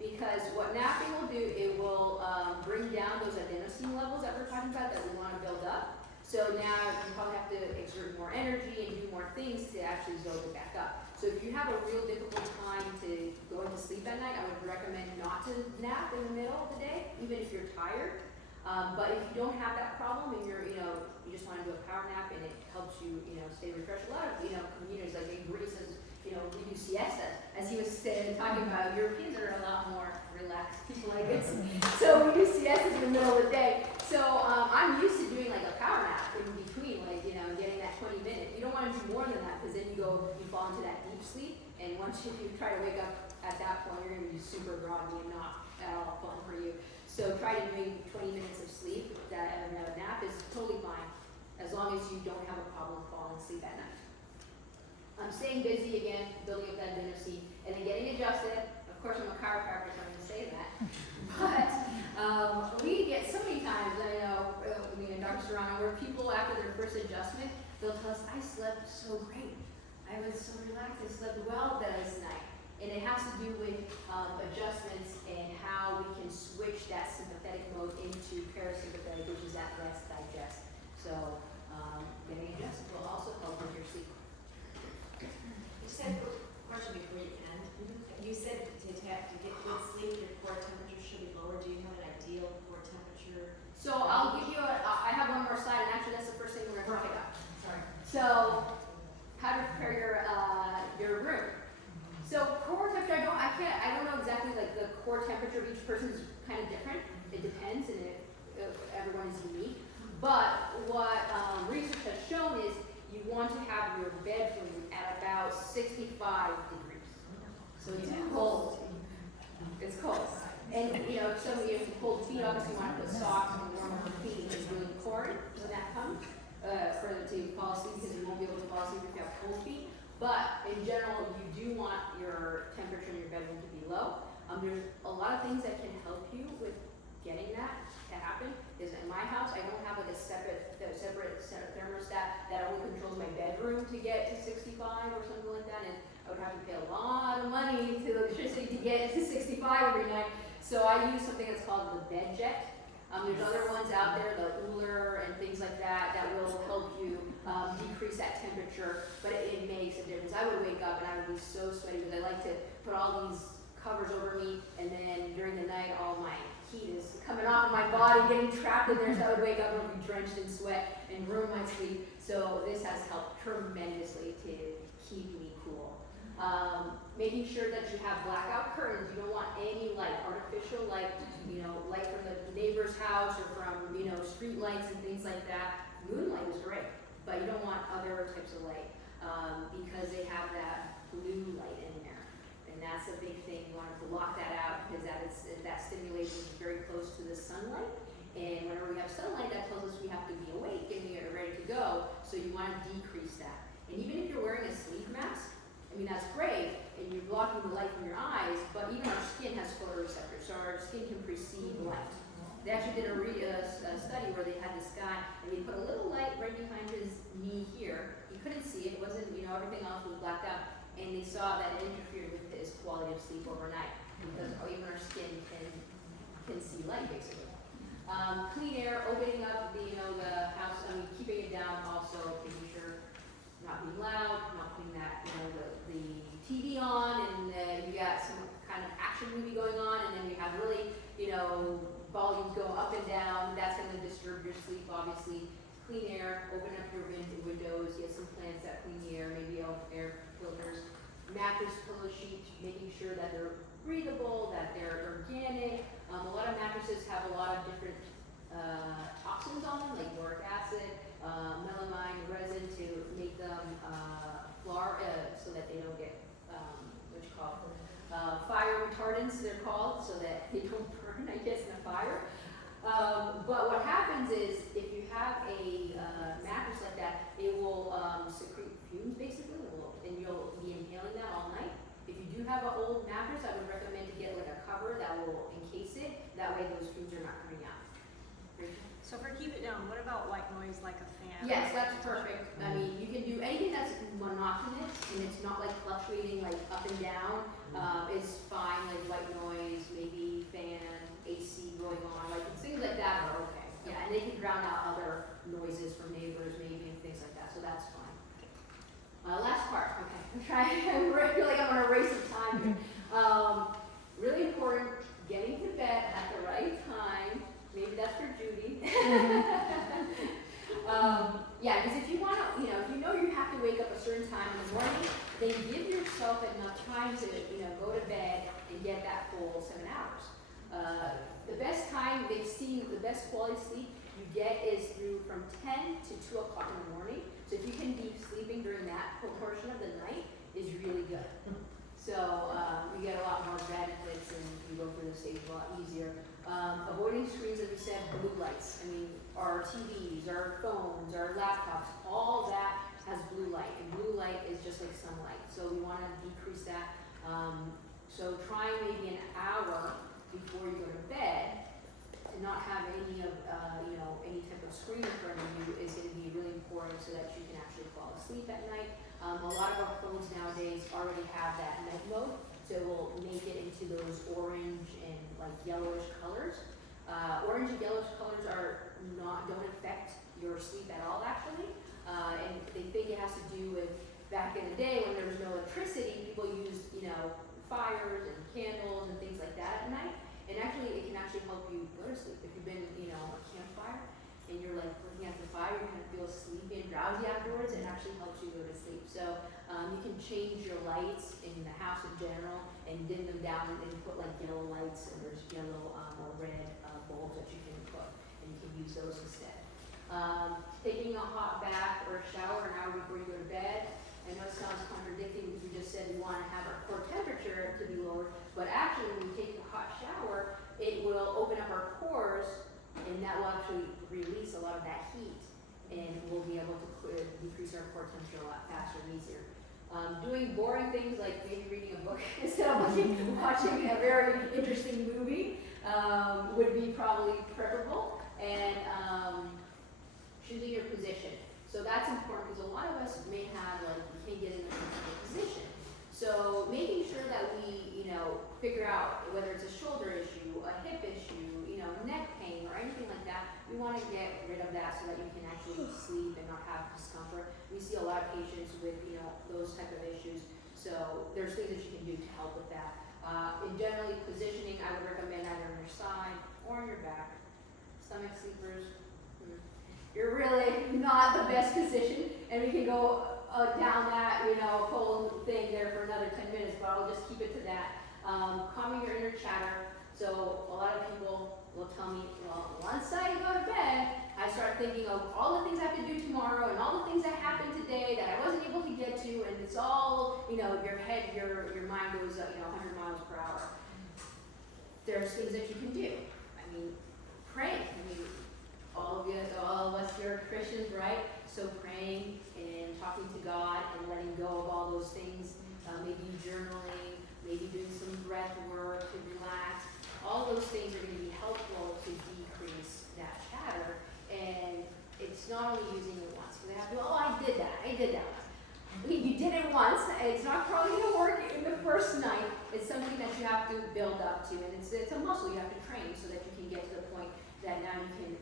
Because what napping will do, it will bring down those adenosine levels that we're talking about that we want to build up. So now you probably have to exert more energy and do more things to actually build it back up. So if you have a real difficult time to going to sleep at night, I would recommend not to nap in the middle of the day, even if you're tired. But if you don't have that problem and you're, you just want to do a power nap and it helps you, stay refreshed. A lot of, communities like in Greece, we do siestas. As he was talking about, Europeans are a lot more relaxed people like this. So we do siestas in the middle of the day. So I'm used to doing like a power nap in between, like, getting that 20 minutes. You don't want to do more than that because then you fall into that deep sleep. And once if you try to wake up at that point, you're going to be super groggy and not at all fun for you. So try to do 20 minutes of sleep. That a nap is totally fine as long as you don't have a problem falling asleep at night. Staying busy again, building up that adenosine, and then getting adjusted. Of course, I'm a chiropractor, so I'm going to say that. But we get so many times, I know, me and Dr. Serrano, where people after their first adjustment, they'll tell us, I slept so great. I was so relaxed. I slept well this night. And it has to do with adjustments and how we can switch that sympathetic mode into parasympathetic, which is that rest digest. So getting adjusted will also help with your sleep. You said, question before you end, you said to get good sleep, your core temperature should be lower. Do you have an ideal core temperature? So I'll give you I have one more slide, and actually that's the first thing we're going to talk about. Sorry. So how to prepare your room. So core temperature, I don't know exactly like the core temperature of each person is kind of different. It depends, and everyone is unique. But what research has shown is you want to have your bedroom at about 65 degrees. So it's cold. It's cold. And if some of you have cold feet, obviously you want to put socks and warm up your feet. It's really important when that comes to fall asleep because you won't be able to fall asleep if you have cold feet. But in general, you do want your temperature in your bedroom to be low. There's a lot of things that can help you with getting that to happen. Is in my house, I don't have like a separate thermostat that only controls my bedroom to get to 65 or something like that. And I would have to pay a lot of money to electricity to get to 65 every night. So I use something that's called the bed jet. There's other ones out there, the Uller and things like that, that will help you decrease that temperature, but it makes a difference. I would wake up and I would be so sweaty because I like to put all these covers over me, and then during the night, all my heat is coming off of my body, getting trapped in there, so I would wake up and be drenched in sweat and ruin my sleep. So this has helped tremendously to keep me cool. Making sure that you have blackout curtains. You don't want any light, artificial light, light from the neighbor's house or from, street lights and things like that. Moonlight is great, but you don't want other types of light because they have that blue light in there. And that's a big thing. You want to block that out because that stimulation is very close to the sunlight. And whenever we have sunlight, that tells us we have to be awake and we are ready to go. So you want to decrease that. And even if you're wearing a sleep mask, that's great, and you're blocking the light from your eyes, but even our skin has photoreceptors, so our skin can perceive light. They actually did a study where they had this guy, and they put a little light right behind his knee here. He couldn't see it, wasn't, everything else was blacked out, and they saw that it interfered with his quality of sleep overnight, because even our skin can see light, basically. Clean air, opening up the house, keeping it down, also making sure not being loud, not putting that, the TV on, and you got some kind of action movie going on, and then you have really, volumes go up and down. That's going to disturb your sleep, obviously. Clean air, open up your windows, get some plants that clean the air, maybe air filters, mattress pillow sheets, making sure that they're breathable, that they're organic. A lot of mattresses have a lot of different toxins on them, like boric acid, melamine, resin to make them so that they don't get what you call fire retardants. They're called, so that they don't burn, I guess, in a fire. But what happens is, if you have a mattress like that, it will secrete fumes basically, and you'll be inhaling that all night. If you do have an old mattress, I would recommend to get like a cover that will encase it. That way those fumes are not coming out. So for keep it down, what about white noise like a fan? Yes, that's perfect. I mean, you can do anything that's monotonous and it's not like fluctuating like up and down is fine. Like white noise, maybe fan, AC going on, like things like that are okay. Yeah, and they can drown out other noises from neighbors, maybe, and things like that. So that's fine. Last part. Okay, I'm trying. I feel like I'm on a race of time here. Really important, getting to bed at the right time. Maybe that's for Judy. Yeah, because if you want to, if you know you have to wake up a certain time in the morning, then give yourself enough time to, go to bed and get that full 7 hours. The best time they've seen, the best quality sleep you get is through from 10 to 2 o'clock in the morning. So if you can be sleeping during that portion of the night, is really good. So you get a lot more benefits and you go through the stage a lot easier. Avoiding screens, as we said, blue lights. I mean, our TVs, our phones, our laptops, all that has blue light. And blue light is just like sunlight. So we want to decrease that. So try maybe an hour before you go to bed to not have any of, any type of screen in front of you is going to be really important so that you can actually fall asleep at night. A lot of our phones nowadays already have that night mode, so it will make it into those orange and like yellowish colors. Orange and yellowish colors don't affect your sleep at all, actually. And they think it has to do with back in the day when there was no electricity, people used, fires and candles and things like that at night. And actually, it can actually help you go to sleep. If you've been, a campfire and you're like looking at the fire, you kind of feel sleepy and drowsy afterwards. It actually helps you go to sleep. So you can change your lights in the house in general and dim them down and put like yellow lights, and there's yellow or red bulbs that you can put, and you can use those instead. Taking a hot bath or a shower an hour before you go to bed. I know it sounds contradicting because we just said we want to have our core temperature to be lower, but actually when we take a hot shower, it will open up our pores, and that will actually release a lot of that heat, and we'll be able to decrease our core temperature a lot faster and easier. Doing boring things like maybe reading a book instead of watching a very interesting movie would be probably preferable, and choosing your position. So that's important because a lot of us may have, we can't get in a comfortable position. So making sure that we, figure out whether it's a shoulder issue, a hip issue, neck pain or anything like that, we want to get rid of that so that you can actually sleep and not have discomfort. We see a lot of patients with, those type of issues. So there's things that you can do to help with that. In generally positioning, I would recommend either on your side or on your back. Stomach sleepers, you're really not the best position, and we can go down that, whole thing there for another 10 minutes, but I'll just keep it to that. Calming your inner chatter. So a lot of people will tell me, well, once I go to bed, I start thinking of all the things I have to do tomorrow and all the things that happened today that I wasn't able to get to, and it's all, your head, your mind goes, 100 miles per hour. There's things that you can do. I mean, pray. All of us here are Christians, right? So praying and talking to God and letting go of all those things, maybe journaling, maybe doing some breath work to relax. All those things are going to be helpful to decrease that chatter. And it's not only using it once. Because they have to go, I did that once. You did it once. It's not probably going to work in the first night. It's something that you have to build up to. And it's a muscle you have to train so that you can get to the point that now you can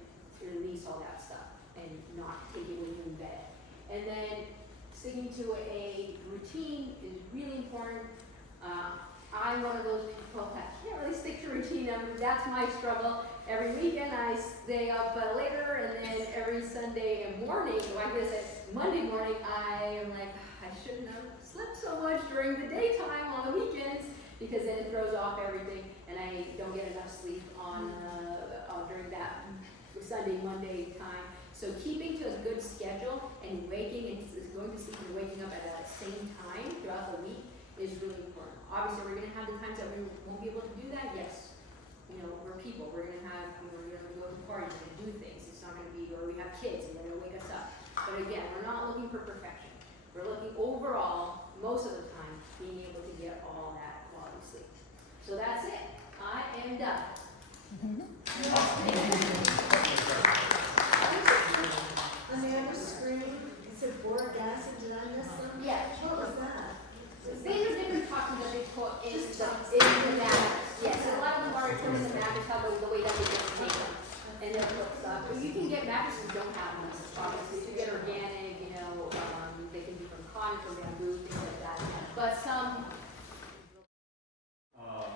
release all that stuff and not take it when you're in bed. And then sticking to a routine is really important. I'm one of those people that can't really stick to routine. That's my struggle. Every weekend I stay up later, and then every Sunday morning, like I said, Monday morning, I am like, I shouldn't have slept so much during the daytime on the weekends, because then it throws off everything, and I don't get enough sleep on during that Sunday, Monday time. So keeping to a good schedule and waking and going to sleep and waking up at the same time throughout the week is really important. Obviously, we're going to have the times that we won't be able to do that. Yes, you know, we're people. We're going to have, you know, we're going to go to parties and do things. It's not going to be, or we have kids and they're going to wake us up. But again, we're not looking for perfection. We're looking overall, most of the time, being able to get all that quality sleep. So that's it. I am done. On the other screen, it said boric acid, did I miss something? Yeah. What was that? These are different toxins that they put in the mattress. Yes, a lot of them are determined in the mattress, how the way that they just take them. And they'll put stuff. But you can get mattresses that don't have them. Obviously, you can get organic, you know, they can be from cotton, from bamboo, things like that. But some.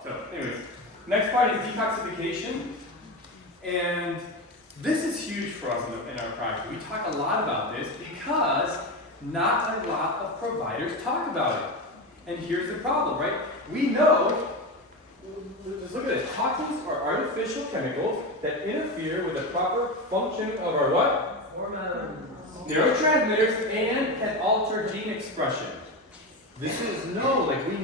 So, anyways, next part is detoxification. And this is huge for us in our practice. We talk a lot about this because not a lot of providers talk about it. And here's the problem, right? We know, let's look at this. Toxins are artificial chemicals that interfere with the proper function of our what? Hormones. Neurotransmitters and can alter gene expression. This is we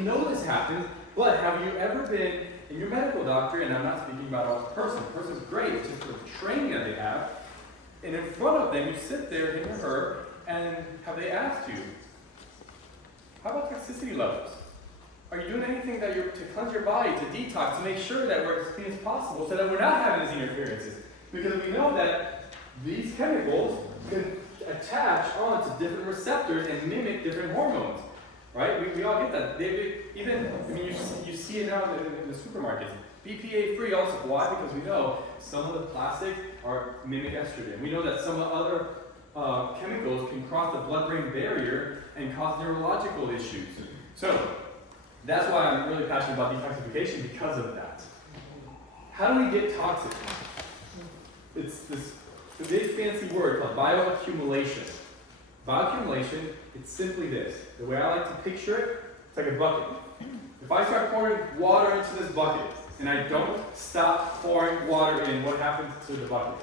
know this happens, but have you ever been in your medical doctor, and I'm not speaking about a person. The person's great, it's just the training that they have, and in front of them, you sit there, him or her, and have they asked you, how about toxicity levels? Are you doing anything to cleanse your body, to detox, to make sure that we're as clean as possible so that we're not having these interferences? Because we know that these chemicals can attach onto different receptors and mimic different hormones, right? We all get that. You see it now in the supermarkets. BPA free also. Why? Because we know some of the plastic mimic estrogen. We know that some of the other chemicals can cross the blood-brain barrier and cause neurological issues. So that's why I'm really passionate about detoxification, because of that. How do we get toxic? It's this big fancy word called bioaccumulation. Bioaccumulation, it's simply this. The way I like to picture it, it's like a bucket. If I start pouring water into this bucket, and I don't stop pouring water in, what happens to the bucket?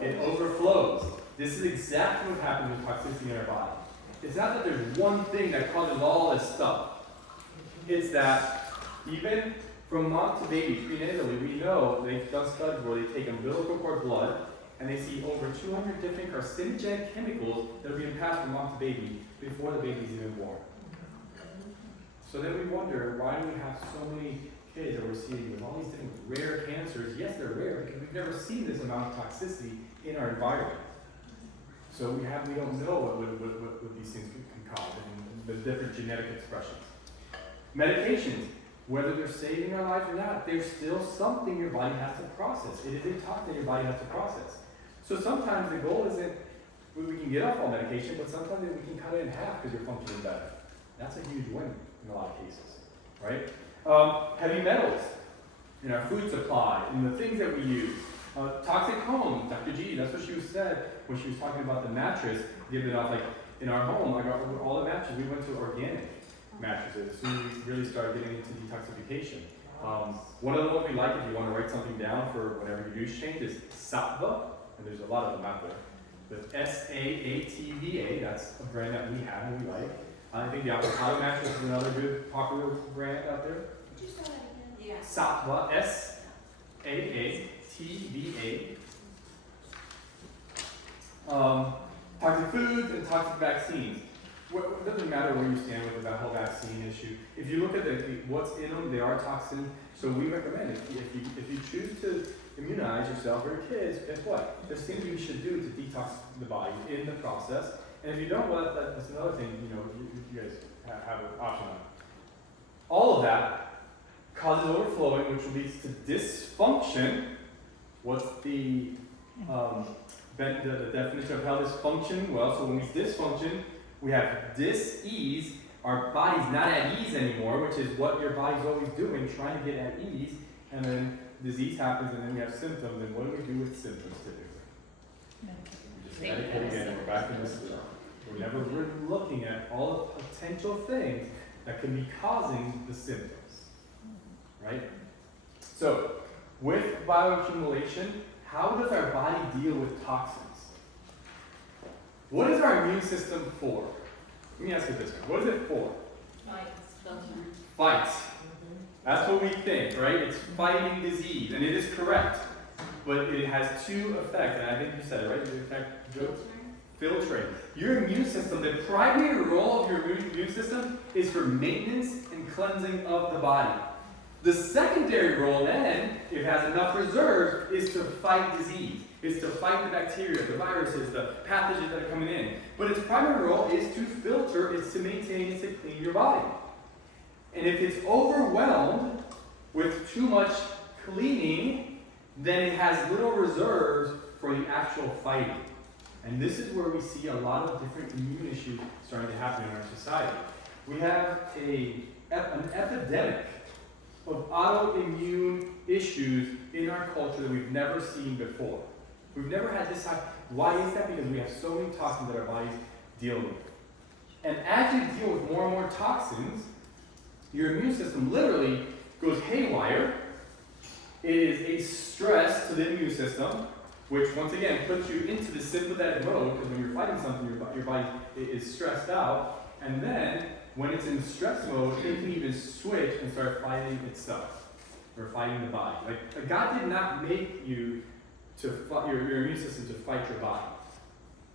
It overflows. This is exactly what happens with toxicity in our body. It's not that there's one thing that causes all this stuff. It's that even from mom to baby, prenatally, we know they've done studies where they take umbilical cord blood and they see over 200 different carcinogenic chemicals that are being passed from mom to baby before the baby's even born. So then we wonder, why do we have so many kids that we're seeing with all these different rare cancers? Yes, they're rare because we've never seen this amount of toxicity in our environment. So we don't know what these things can cause and the different genetic expressions. Medications, whether they're saving our lives or not, there's still something your body has to process. It is a toxin your body has to process. So sometimes the goal isn't we can get off all medication, but sometimes we can cut it in half because you're functioning better. That's a huge win in a lot of cases, right? Heavy metals in our food supply, in the things that we use. Toxic homes, Dr.Gigi, that's what she said when she was talking about the mattress, giving it off, like in our home, all the mattresses, we went to organic mattresses as soon as we really started getting into detoxification. One of the ones we like, if you want to write something down for whatever your use change, is S.P.A, and there's a lot of them out there. But S.A.A.T.V.A, that's a brand that we have and we like. I think the avocado mattress is another good popular brand out there. Could you spell that again? Yeah. S.P.A, S.A.A.T.V.A. Toxic foods and toxic vaccines. It doesn't matter where you stand with the whole vaccine issue. If you look at what's in them, they are toxins. So we recommend if you choose to immunize yourself or your kids, guess what? There's things you should do to detox the body in the process. And if you don't, well, that's another thing. You guys have an option on. All of that causes overflowing, which leads to dysfunction. What's the definition of how dysfunction? Well, so when we dysfunction, we have dis-ease, our body's not at ease anymore, which is what your body's always doing, trying to get at ease, and then disease happens, and then we have symptoms, and what do we do with symptoms typically? We just medicate again, we're back in this loop. We're never really looking at all the potential things that can be causing the symptoms, right? So, with bioaccumulation, how does our body deal with toxins? What is our immune system for? Let me ask it this way. What is it for? Fight. That's what we think, right? It's fighting disease, and it is correct. But it has two effects, and I think you said it, right? The effect, filtering. Your immune system, the primary role of your immune system is for maintenance and cleansing of the body. The secondary role then, if it has enough reserves, is to fight disease. Is to fight the bacteria, the viruses, the pathogens that are coming in. But its primary role is to filter, is to maintain, is to clean your body. And if it's overwhelmed with too much cleaning, then it has little reserves for the actual fighting. And this is where we see a lot of different immune issues starting to happen in our society. We have an epidemic of autoimmune issues in our culture that we've never seen before. We've never had this happen. Why is that? Because we have so many toxins that our bodies deal with. And as you deal with more and more toxins, your immune system literally goes haywire. It is a stress to the immune system, which once again puts you into the sympathetic mode, because when you're fighting something, your body is stressed out. And then, when it's in stress mode, it can even switch and start fighting itself, or fighting the body. Like God did not make you to fight your immune system to fight your body.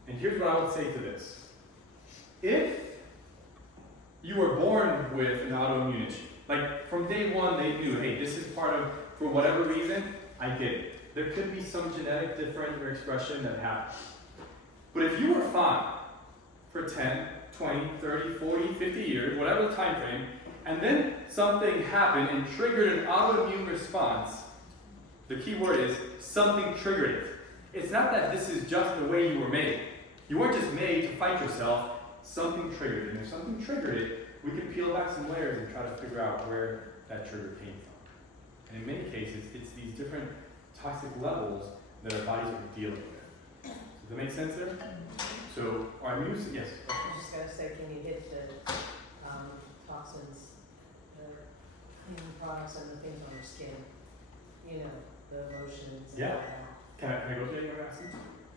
And here's what I would say to this. If you were born with an autoimmunity, like from day one they knew, hey, this is part of, for whatever reason, I get it. There could be some genetic difference or expression that happens. But if you were fine for 10, 20, 30, 40, 50 years, whatever the time frame, and then something happened and triggered an autoimmune response, the key word is something triggered it. It's not that this is just the way you were made. You weren't just made to fight yourself. Something triggered it. And if something triggered it, we can peel back some layers and try to figure out where that trigger came from. And in many cases, it's these different toxic levels that our bodies are dealing with. Does that make sense there? So, our immune system, yes? I was just gonna say, can you hit the toxins, the cleaning products and the things on your skin? You know, the lotions. Yeah. And all that. Can I go through your asking?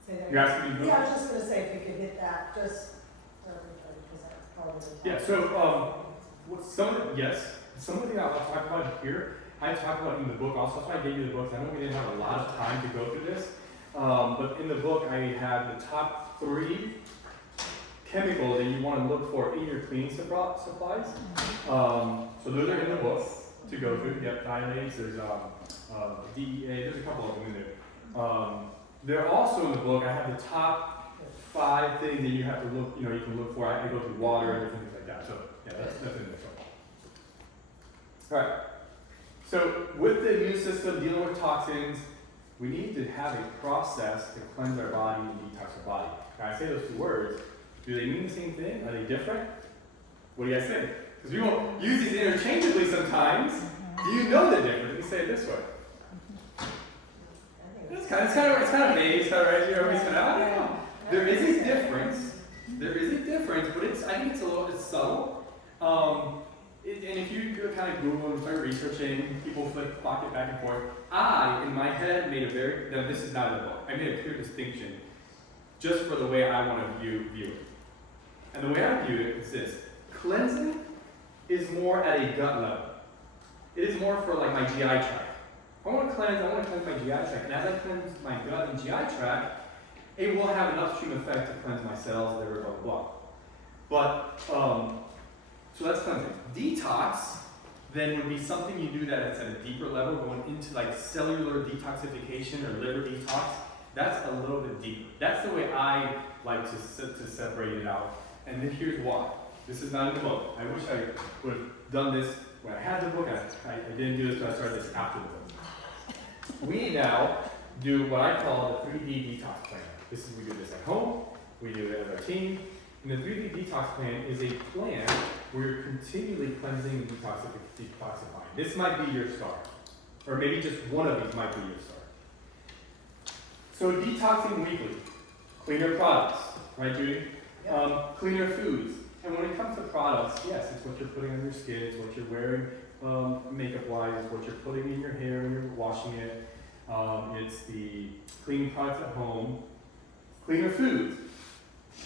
Say that You're again. asking me? Yeah, I was just gonna say if you could hit that, just, because that's probably the. Yeah, so, some of the things I'll talk about here, I talk about in the book also. That's why I gave you the book. I know we didn't have a lot of time to go through this, but in the book I have the top 3 chemicals that you want to look for in your cleaning supplies. So those are in the book to go through. Yep, dilates, there's DEA, there's a couple of them in there. They're also in the book. I have the top 5 things that you have to look, you can look for. I go through water and different things like that. So yeah, that's in there. All right. So with the immune system dealing with toxins, we need to have a process to cleanse our body and detox our body. Now I say those 2 words. Do they mean the same thing? Are they different? What do you guys think? Because we won't use these interchangeably sometimes. Do you know the difference? Let me say it this way. It's kind of vague. It's kind of right. Everybody's kind of, I don't know. There is a difference. But I think it's a little bit subtle. And if you kind of Google and start researching, people clock it back and forth. I, in my head, made this is not in the book. I made a clear distinction just for the way I want to view it. And the way I view it is this. Cleansing is more at a gut level. It is more for like my GI tract. I want to cleanse my GI tract. And as I cleanse my gut and GI tract, it will have an upstream effect to cleanse my cells, liver, blah, blah, blah. But, so that's cleansing. Detox then would be something you do that's at a deeper level, going into like cellular detoxification or liver detox. That's a little bit deeper. That's the way I like to separate it out. And then here's why. This is not in the book. I wish I would have done this when I had the book. I didn't do this, but I started this after the book. We now do what I call the 3D detox plan. We do this at home. We do it as our team. And the 3D detox plan is a plan where you're continually cleansing and detoxifying. This might be your start, or maybe just one of these might be your start. So detoxing weekly, cleaner products, right, Judy? Cleaner foods. And when it comes to products, yes, it's what you're putting on your skin, it's what you're wearing makeup-wise, it's what you're putting in your hair when you're washing it. It's the cleaning products at home. Cleaner foods.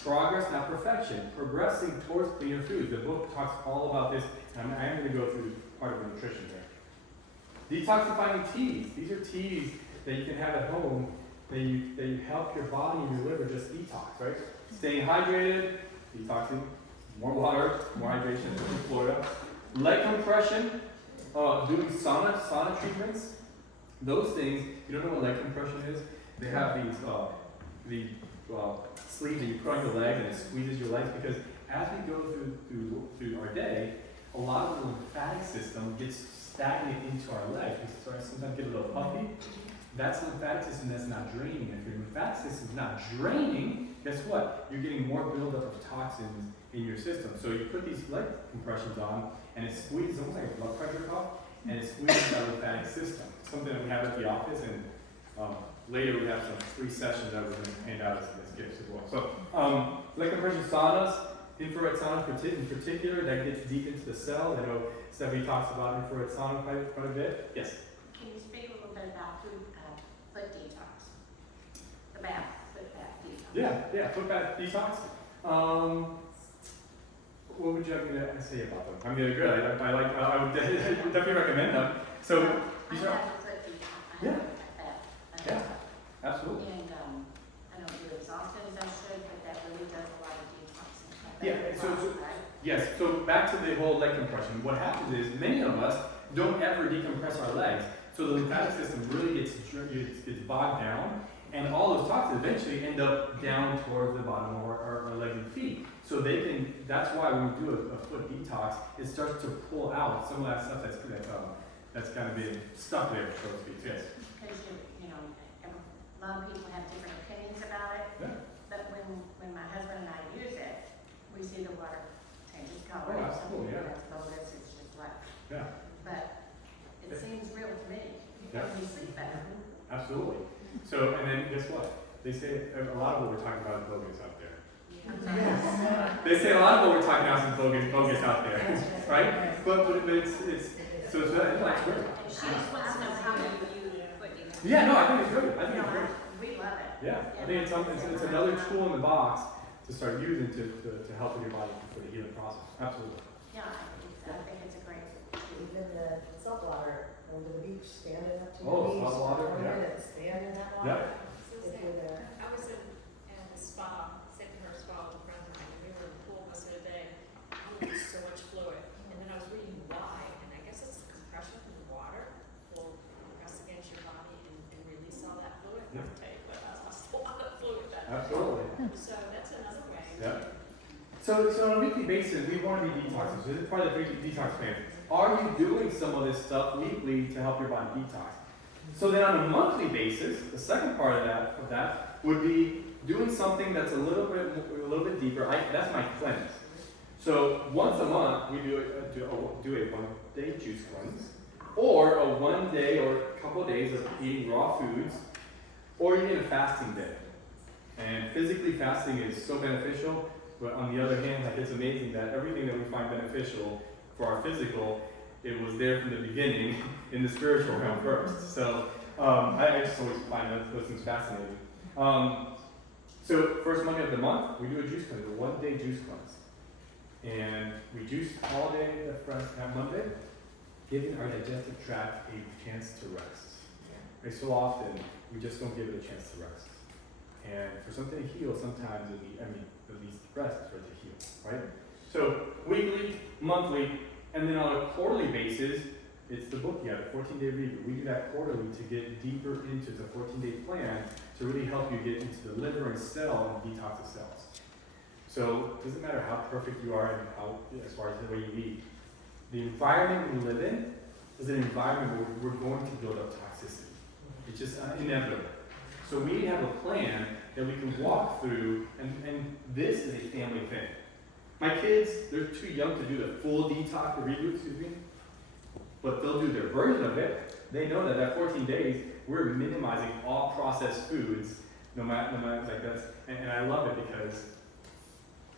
Progress, not perfection. Progressing towards cleaner foods. The book talks all about this, and I am going to go through part of the nutrition here. Detoxifying teas. These are teas that you can have at home that you help your body and your liver just detox, right? Staying hydrated, detoxing, more water, more hydration in Florida. Leg compression, doing sauna treatments. Those things, you don't know what leg compression is? They have these sleeves that you put on your leg and it squeezes your legs, because as we go through our day, a lot of the lymphatic system gets stagnant into our legs. We sometimes get a little puffy. That's the lymphatic system that's not draining. If your lymphatic system is not draining, guess what? You're getting more buildup of toxins in your system. So you put these leg compressions on, and it squeezes, almost like a blood pressure cuff, and it squeezes our lymphatic system. Something that we have at the office, and later we have some free sessions that we're going to hand out as gifts as well. So leg compression saunas, infrared sauna in particular, that gets deep into the cells. I know Stephanie talks about infrared sauna quite a bit. Yes? Can you speak a little bit about foot detox? The foot bath detox. Yeah, foot bath detox. What would you like me to say about them? I mean, they're good. I would definitely recommend them. So, I these have are, a foot detox. Yeah. Yeah. absolutely. And I don't do it as often as I should, but that really does a lot of detoxing. Yeah, so right? yes, so back to the whole leg compression. What happens is many of us don't ever decompress our legs. So the lymphatic system really gets bogged down, and all those toxins eventually end up down towards the bottom of our legs and feet. So that's why when we do a foot detox, it starts to pull out some of that stuff that's kind of been stuck there, so to speak. Yes. Because a lot of people have different opinions about it. Yeah. But when my husband and I use it, we see the water changes color. Oh, absolutely, yeah. It's lotus, it's just black. Yeah. But it seems real to me. Yeah. We sleep better. Absolutely. So, and then guess what? They say a lot of what we're talking about is bogus out there. They say a lot of what we're talking about is bogus out there, right? But it's so it's great. She just wants to know how you foot detox. Yeah, no, I think it's great. I think it's great. We love it. Yeah, I think it's another tool in the box to start using to help with your body for the healing process. Absolutely. Yeah, I think it's a great. Even the salt water, going to the beach, standing up to Oh, your knees salt water, for 20 yeah. minutes, stand in that Yeah. water. So If you're there. I was in the spa, Sacred Heart Spa with a friend of mine, and we were in the pool most of the day. I used so much fluid, and then I was reading why, and I guess it's the compression from the water will press against your body and release all that fluid. Yeah. I'll tell you, but I lost a lot of fluid that day. Absolutely. So that's another way. Yeah. So on a weekly basis, we want to be detoxing. So this is part of the detox plan. Are you doing some of this stuff weekly to help your body detox? So then on a monthly basis, the second part of that would be doing something that's a little bit deeper. That's my cleanse. So once a month, we do a 1 day juice cleanse, or a 1 day or a couple of days of eating raw foods, or you need a fasting day. And physically fasting is so beneficial, but on the other hand, it's amazing that everything that we find beneficial for our physical, it was there from the beginning in the spiritual realm first. So I just always find those things fascinating. So first Monday of the month, we do a juice cleanse, a 1 day juice cleanse. And we juice all day that Monday, giving our digestive tract a chance to rest. Right? So often, we just don't give it a chance to rest. And for something to heal, sometimes it needs rest for it to heal, right? So weekly, monthly, and then on a quarterly basis, it's the book you have, the 14-day review. We do that quarterly to get deeper into the 14-day plan to really help you get into the liver and cell and detox of cells. So it doesn't matter how perfect you are and how, as far as the way you eat. The environment we live in is an environment where we're going to build up toxicity. It's just inevitable. So we have a plan that we can walk through, and this is a family thing. My kids, they're too young to do the full detox or reboot, but they'll do their version of it. They know that at 14 days, we're minimizing all processed foods, no matter like that's, and I love it because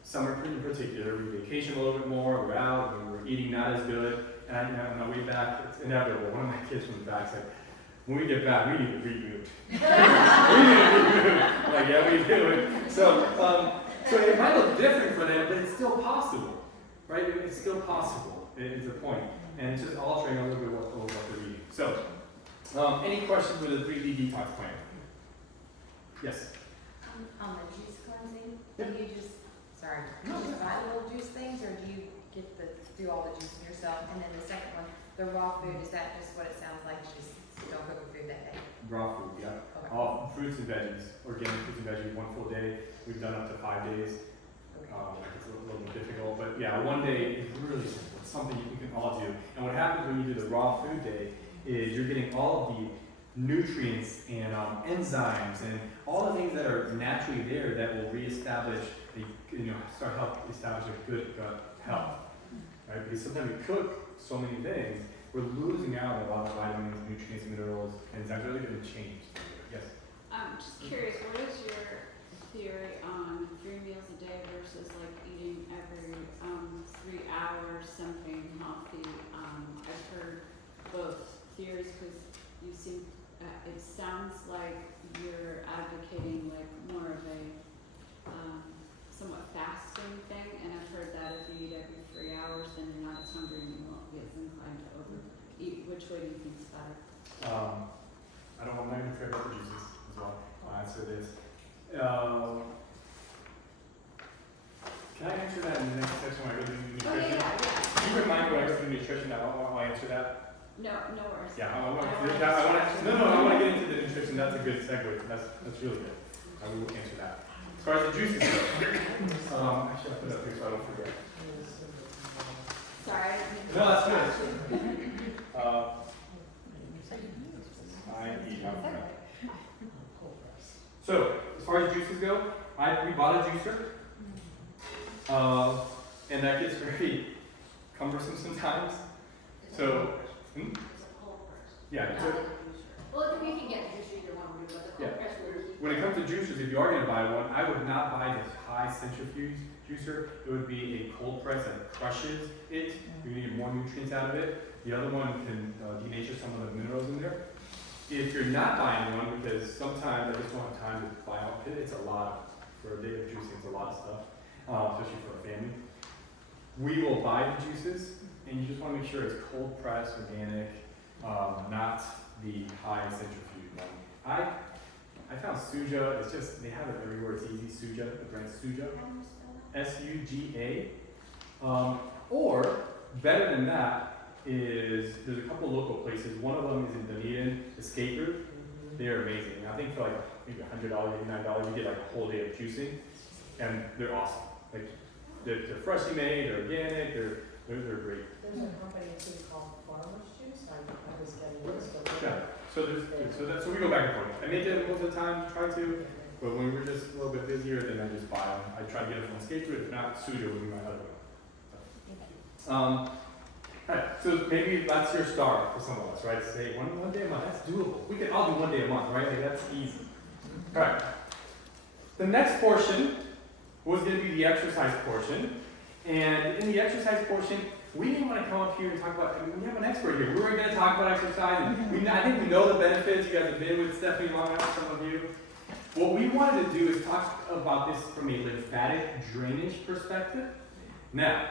summer in particular, we vacation a little bit more, we're out, we're eating not as good, and on the way back, it's inevitable. One of my kids from the back's like, when we get back, we need to reboot. We need to reboot. I'm like, yeah, we do. So it might look different for them, but it's still possible, right? It's still possible, is the point. And it's just altering a little bit what they're eating. So, any questions with the 3D detox plan? Yes? On the juice cleansing, Yep. do you just, sorry, do you buy little juice things, or do you do all the juicing yourself? And then the second one, the raw food, is that just what it sounds like, you just don't cook with food that day? Raw food, yeah. Okay. All fruits and veggies, organic fruits and veggies, 1 full day. We've done up to 5 days. It's a little more difficult, but yeah, 1 day is really simple. It's something you can all do. And what happens when you do the raw food day is you're getting all of the nutrients and enzymes and all the things that are naturally there that will reestablish, start help establish a good gut health. Right? Because sometimes we cook so many things, we're losing out on a lot of vitamins, nutrients, minerals, enzymes. Really going to change. Yes. I'm just curious, what is your theory on 3 meals a day versus like eating every 3 hours something healthy? I've heard both theories because you seem, it sounds like you're advocating like more of a somewhat fasting thing, and I've heard that if you eat every 3 hours, then you're not as hungry and you won't be as inclined to overeat. Which way do you think is better? I don't want my favorite about the juices as well. I'll answer this. Can I answer that in the next section when I go to nutrition? Yeah. Keep in mind when I go to nutrition, I'll answer that. No worries. Yeah, I want to get into the nutrition. That's a good segue. That's really good. I will answer that. As far as the juices go, actually I'll put it up here so I don't forget. Sorry. No, that's good. I eat out of that. So, as far as juices go, we bought a juicer. And that gets very cumbersome sometimes. So, yeah. Well, we can get juice either one, but the cold press will keep. When it comes to juicers, if you are going to buy one, I would not buy this high centrifuge juicer. It would be a cold press that crushes it. You need more nutrients out of it. The other one can denature some of the minerals in there. If you're not buying one, because sometimes I just don't have time to buy out, it's a lot for a day of juicing. It's a lot of stuff, especially for a family. We will buy the juices, and you just want to make sure it's cold pressed, organic, not the high centrifuge one. I found Suja. It's just they have it everywhere. It's easy. Suja, the brand Suja, S-U-G-A. Or better than that is there's a couple local places. One of them is in Dunedin, Escaper. They're amazing. I think for like maybe $100, $89, you get like a whole day of juicing, and they're awesome. Like they're freshly made, they're organic, they're great. There's a company too called Farmer's Juice. I was getting this, but. Yeah. So we go back and forth. I make it most of the time, try to, but when we're just a little bit busier, then I just buy them. I try to get it from Escaper. If not, Suja would be my other one. Alright, so maybe that's your start for some of us, right? Say one day a month, that's doable. We can all do 1 day a month, right? Like that's easy. Alright. The next portion was going to be the exercise portion. And in the exercise portion, we didn't want to come up here and talk about, we have an expert here. We were going to talk about exercise, and I think we know the benefits. You guys have been with Stephanie long enough, some of you. What we wanted to do is talk about this from a lymphatic drainage perspective. Now,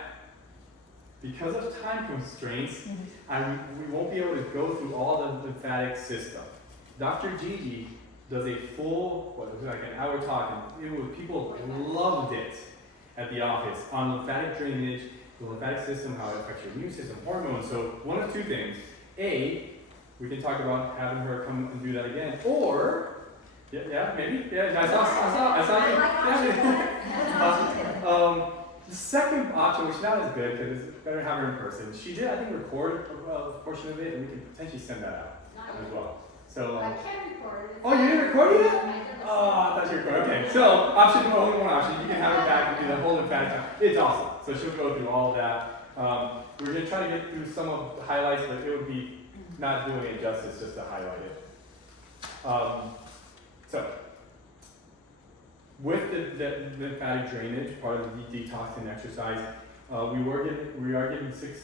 because of time constraints, we won't be able to go through all the lymphatic system. Dr.Gigi does a full, what was it, like an hour talk, and people loved it at the office on lymphatic drainage, the lymphatic system, how it affects your immune system, hormones. So one of two things. A, we can talk about having her come and do that again, or maybe. I saw the second option, which is not as good because it's better to have her in person. She did, I think, record a portion of it, and we can potentially send that out as well. So. I can record it. Oh, you didn't record it yet? I never Oh, I thought you were recording. Okay, so option only one option. You can have her back and do the whole emphatic time. It's awesome. So she'll go through all of that. We're gonna try to get through some of the highlights, but it would be not doing it justice just to highlight it. So with the lymphatic drainage, part of the detoxing exercise, we are giving 6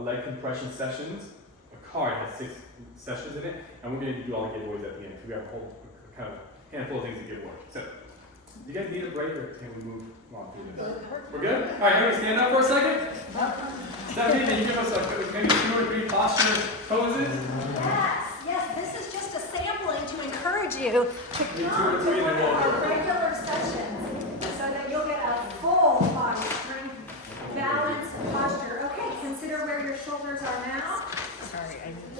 leg compression sessions. A card has 6 sessions in it, and we're going to do all the giveaways at the end because we have a whole kind of handful of things to give away. So, do you guys need a break or can we move on through this? We're good? All right, everybody stand up for a second. Stephanie, can you give us maybe 2 or 3 posture poses? Yes, this is just a sampling to encourage you to come to one of our regular sessions so that you'll get a full body strength, balance, and posture. Okay, consider where your shoulders are now.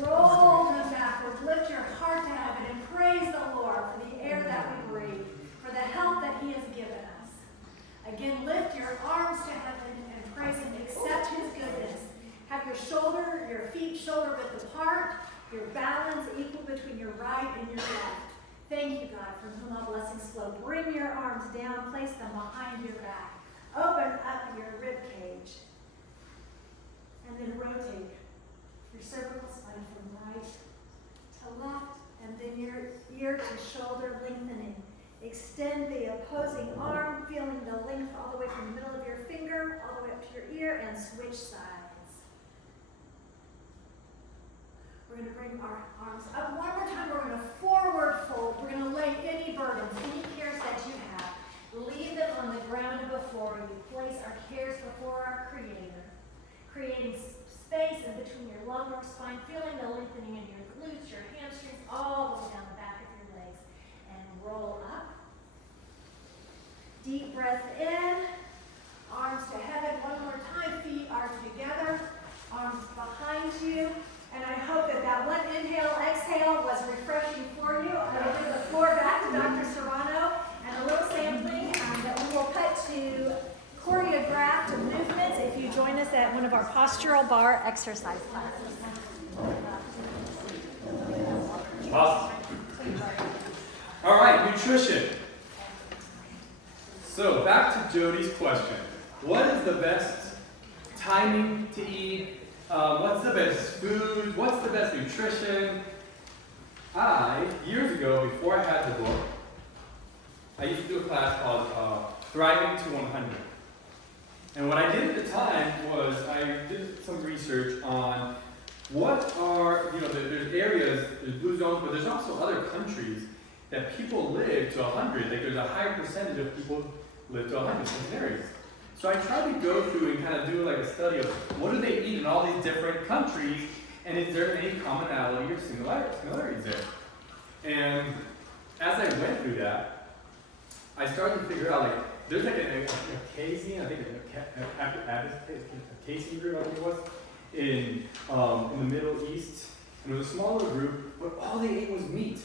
Roll them backwards, lift your heart to heaven, and praise the Lord for the air that we breathe, for the health that He has given us. Again, lift your arms to heaven and praise Him. Accept His goodness. Have your feet shoulder width apart, your balance equal between your right and your left. Thank you, God, from whom all blessings flow. Bring your arms down, place them behind your back. Open up your rib cage. And then rotate your cervical spine from right to left, and then your ear to shoulder lengthening. Extend the opposing arm, feeling the length all the way from the middle of your finger, all the way up to your ear, and switch sides. We're going to bring our arms up one more time. We're going to forward fold. We're going to lay any burdens, any cares that you have. Leave them on the ground before you. Place our cares before our Creator. Creating space in between your lumbar spine, feeling the lengthening in your glutes, your hamstrings, all the way down the back of your legs. And roll up. Deep breath in. Arms to heaven. One more time. Feet are together. Arms behind you. And I hope that one inhale, exhale was refreshing for you. I'm going to give the floor back to Dr. Serrano and a little sampling that we will put to choreographed movements if you join us at one of our postural bar exercise classes. Awesome. All right, nutrition. So back to Jody's question. What is the best timing to eat? What's the best food? What's the best nutrition? Years ago, before I had the book, I used to do a class called Thriving to 100. And what I did at the time was I did some research on what are, there's areas, there's blue zones, but there's also other countries that people live to 100. Like there's a higher percentage of people live to 100 in certain areas. So I tried to go through and kind of do like a study of what do they eat in all these different countries, and is there any commonality or similarities there? And as I went through that, I started to figure out there's like a casein, I think a casein group, I think it was, in the Middle East, and it was a small little group, but all they ate was meat.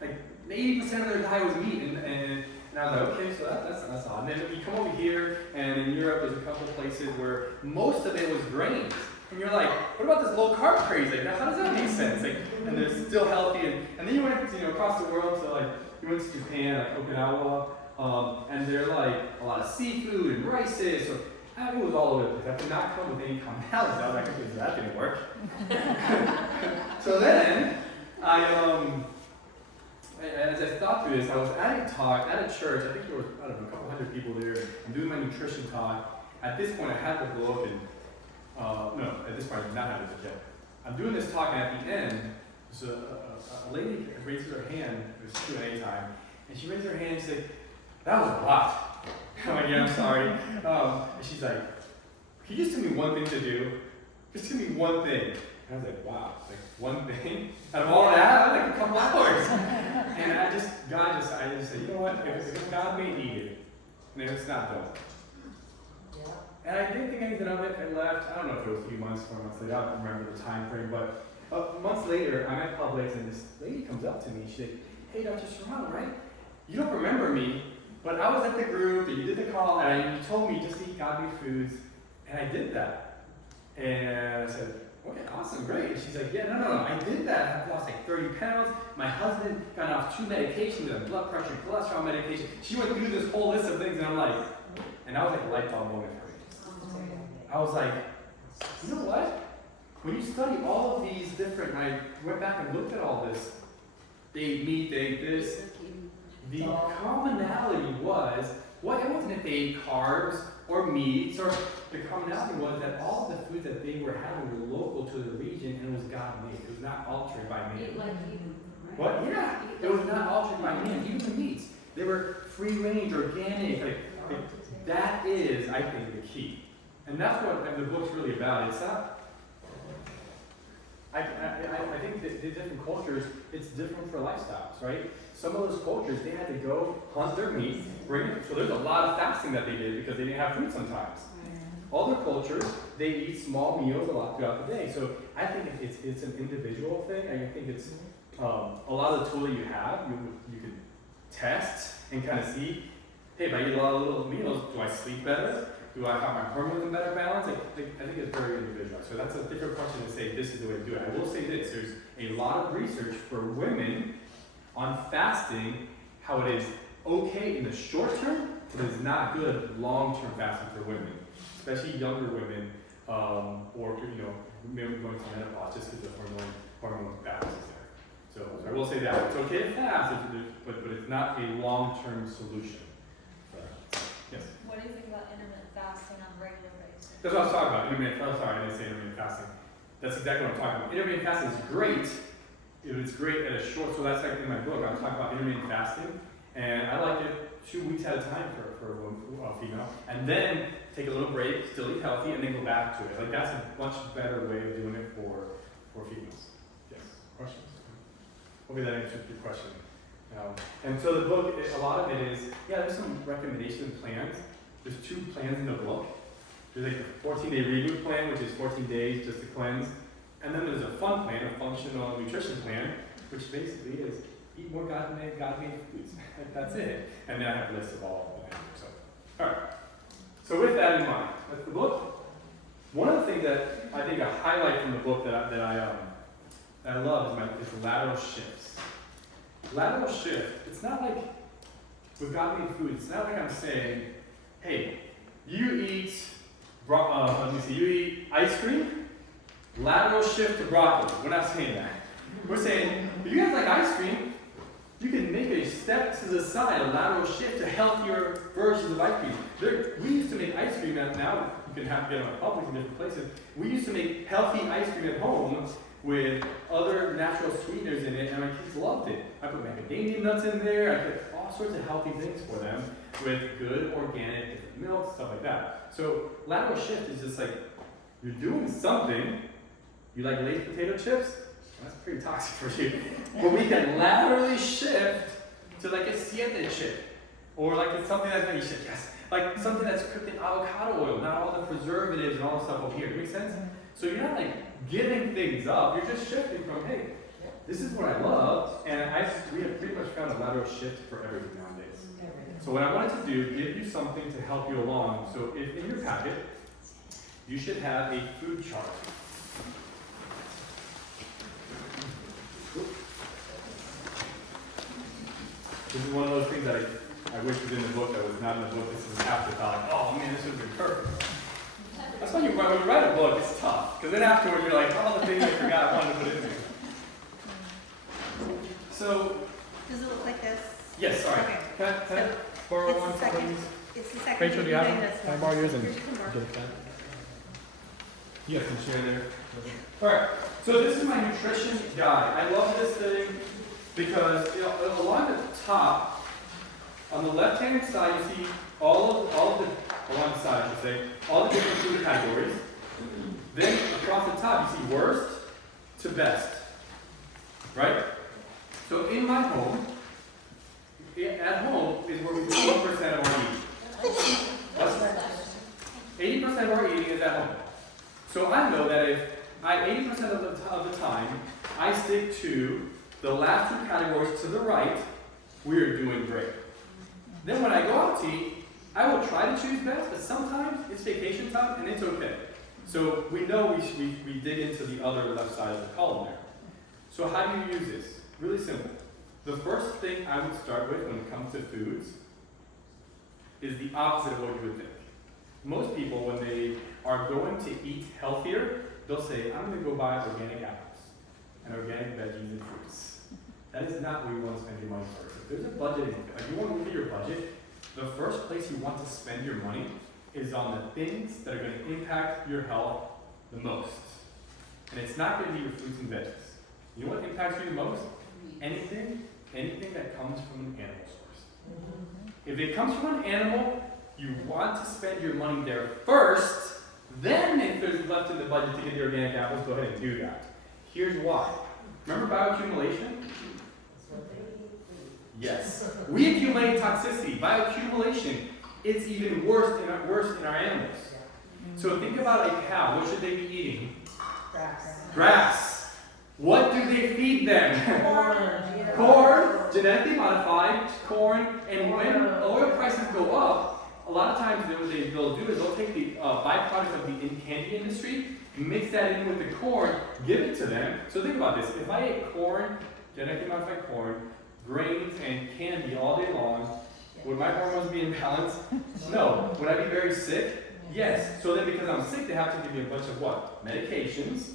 Like 80% of their diet was meat, and I was like, okay, so that's odd. And then you come over here, and in Europe, there's a couple places where most of it was grains. And you're like, what about this low carb craze? Like, how does that make sense? And they're still healthy. And then you went across the world, so you went to Japan, like Okinawa, and they're like a lot of seafood and rices. So it was all over the place. I could not come with any commonalities. I was like, okay, so that didn't work. So then as I thought through this, I was at a talk at a church. I think there was, a couple hundred people there. I'm doing my nutrition talk. At this point, I had the book, and no, at this point, I did not have it yet. I'm doing this talk, and at the end, so a lady raises her hand. It was Q&A time, and she raises her hand and she said, "That was a lot." I'm like, "Yeah, I'm sorry." And she's like, "Can you just tell me one thing to do? Just tell me one thing." And I was like, "Wow, one thing?" Out of all that, a couple hours. And I just said, you know what? If God made Eden, then it's not done. Yeah. And I didn't think anything of it. I left. I don't know if it was 3 months, 4 months later. I don't remember the time frame. But months later, I'm at Publix, and this lady comes up to me. She said, "Hey, Dr. Serrano, right? You don't remember me, but I was at the group, and you did the call, and you told me just eat godly foods, and I did that." And I said, Okay, awesome, great. And she's like, yeah, no, I did that. I've lost like 30 pounds. My husband got off 2 medications, a blood pressure, cholesterol medication. She went through this whole list of things, and I'm like, and that was like a light bulb moment for me. I was like, you know what? When you study all of these different, and I went back and looked at all this, they ate meat, they ate this. The commonality was, well, it wasn't if they ate carbs or meats, or the commonality was that all of the foods that they were having were local to the region and it was God-made. It was not altered by man. Eat like Eden, right? What? Yeah, it was not altered by man. Even the meats, they were free range, organic. Like, that is, I think, the key. And that's what the book's really about. It's not. I think that the different cultures, it's different for lifestyles, right? Some of those cultures, they had to go hunt their meat, bring it. So there's a lot of fasting that they did because they didn't have food sometimes. Other cultures, they eat small meals a lot throughout the day. So I think it's an individual thing. I think it's a lot of the tool that you have, you can test and kind of see, hey, if I eat a lot of little meals, do I sleep better? Do I have my hormones in better balance? I think it's very individual. So that's a different question to say this is the way to do it. I will say this, there's a lot of research for women on fasting, how it is okay in the short term, but it's not good long-term fasting for women, especially younger women, or maybe going to menopause just because the hormone balance is there. So I will say that it's okay to fast, but it's not a long-term solution. Yes. What do you think about intermittent fasting on a regular basis? That's what I was talking about. I didn't say intermittent fasting. That's exactly what I'm talking about. Intermittent fasting is great. It's great at a short, so that's like in my book, I'm talking about intermittent fasting. And I like it 2 weeks at a time for a female. And then take a little break, still eat healthy, and then go back to it. Like that's a much better way of doing it for females. Yes. Questions? Hopefully that answers your question. And so the book, a lot of it is, there's some recommendation plans. There's 2 plans in the book. There's like the 14-day reboot plan, which is 14 days just to cleanse. And then there's a fun plan, a functional nutrition plan, which basically is eat more God-made foods. That's it. And then I have a list of all of them. So, all right. So with that in mind, that's the book. One of the things that I think a highlight from the book that I love is lateral shifts. Lateral shift, it's not like with God-made food, it's not like I'm saying, hey, you eat ice cream, lateral shift to broccoli. We're not saying that. We're saying, if you guys like ice cream, you can make a step to the side, a lateral shift to healthier versions of ice cream. We used to make ice cream, and now you can get them in public in different places. We used to make healthy ice cream at home with other natural sweeteners in it, and my kids loved it. I put macadamia nuts in there, I put all sorts of healthy things for them with good organic different milk, stuff like that. So lateral shift is just like, you're doing something. You like Lay's potato chips? That's pretty toxic for you. But we can laterally shift to like a siete chip, or like it's something that's maybe like something that's cooked in avocado oil, not all the preservatives and all the stuff over here. Does that make sense? So you're not like giving things up, you're just shifting from, hey, this is what I love, and we have pretty much found a lateral shift for everything nowadays. So what I wanted to do, give you something to help you along. So if in your packet, you should have a food chart. This is one of those things that I wish was in the book that was not in the book. This is an afterthought. Oh man, this would have been perfect. That's why when you write a book, it's tough. Because then afterwards you're like, all the things I forgot I wanted to put in there. So. Does it look like this? Yes, sorry. Okay. Can I borrow It's one, the second. please? It's the second. Rachel, do you have doing one? this Can I borrow yours and Here's your homework. get a pen? You guys can share there. Alright, so this is my nutrition guide. I love this thing because along the top, on the left-hand side, you see all of the, along the side I should say, all the different food categories. Then across the top, you see worst to best. Right? So in my home, at home is where we do 1% of our eating. That's 80% of our eating is at home. So I know that if 80% of the time I stick to the last 2 categories to the right, we're doing great. Then when I go out to eat, I will try to choose best, but sometimes it's vacation time and it's okay. So we know we dig into the other left side of the column there. So how do you use this? Really simple. The first thing I would start with when it comes to foods is the opposite of what you would think. Most people, when they are going to eat healthier, they'll say, I'm going to go buy organic apples and organic veggies and fruits. That is not where you want to spend your money first. If there's a budget, if you want to look at your budget, the first place you want to spend your money is on the things that are going to impact your health the most. And it's not going to be your fruits and veggies. You know what impacts you the most? Anything that comes from an animal source. If it comes from an animal, you want to spend your money there first. Then if there's left in the budget to get the organic apples, go ahead and do that. Here's why. Remember bioaccumulation? Yes. We accumulate toxicity. Bioaccumulation, it's even worse in our animals. So think about a cow. What should they be eating? Grass. What do they feed them? Corn, genetically modified corn. And when oil prices go up, a lot of times what they'll do is they'll take the byproduct of the candy industry, mix that in with the corn, give it to them. So think about this. If I ate corn, genetically modified corn, grains, and candy all day long, would my hormones be in balance? No. Would I be very sick? Yes. So then because I'm sick, they have to give me a bunch of what? Medications.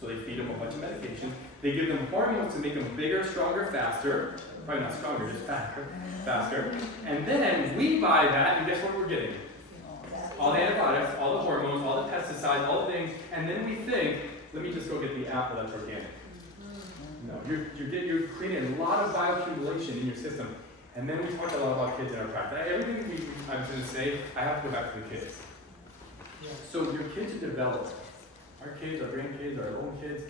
So they feed them a bunch of medications. They give them hormones to make them bigger, stronger, faster. Probably not stronger, just faster. And then we buy that, and guess what we're getting? All the antibiotics, all the hormones, all the pesticides, all the things, and then we think, let me just go get the apple that's organic. No, you're creating a lot of bioaccumulation in your system. And then we talk a lot about kids in our practice. Everything I was going to say, I have to go back to the kids. So your kids are developing. Our kids, our grandkids, our own kids,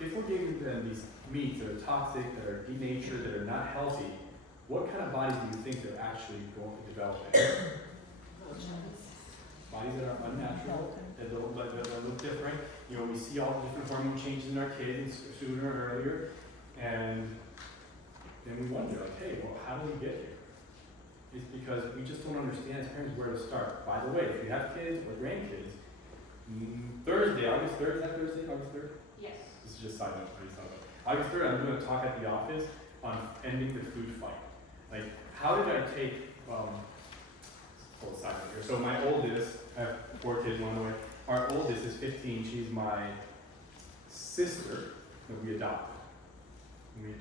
if we're giving them these meats that are toxic, that are denatured, that are not healthy, what kind of bodies do you think they're actually going to develop? Bodies that are unnatural, that look different. You know, we see all the different hormone changes in our kids sooner or earlier, and then we wonder, like, hey, well, how do we get here? It's because we just don't understand as parents where to start. By the way, if you have kids or grandkids, Thursday, August 3rd, is that Thursday, August 3rd? Yes. This is just side note, August 3rd, I'm doing a talk at the office on ending the food fight. Like, how did I take, full side note here. So my oldest, I have 4 kids, one away. Our oldest is 15, she's my sister that we adopted.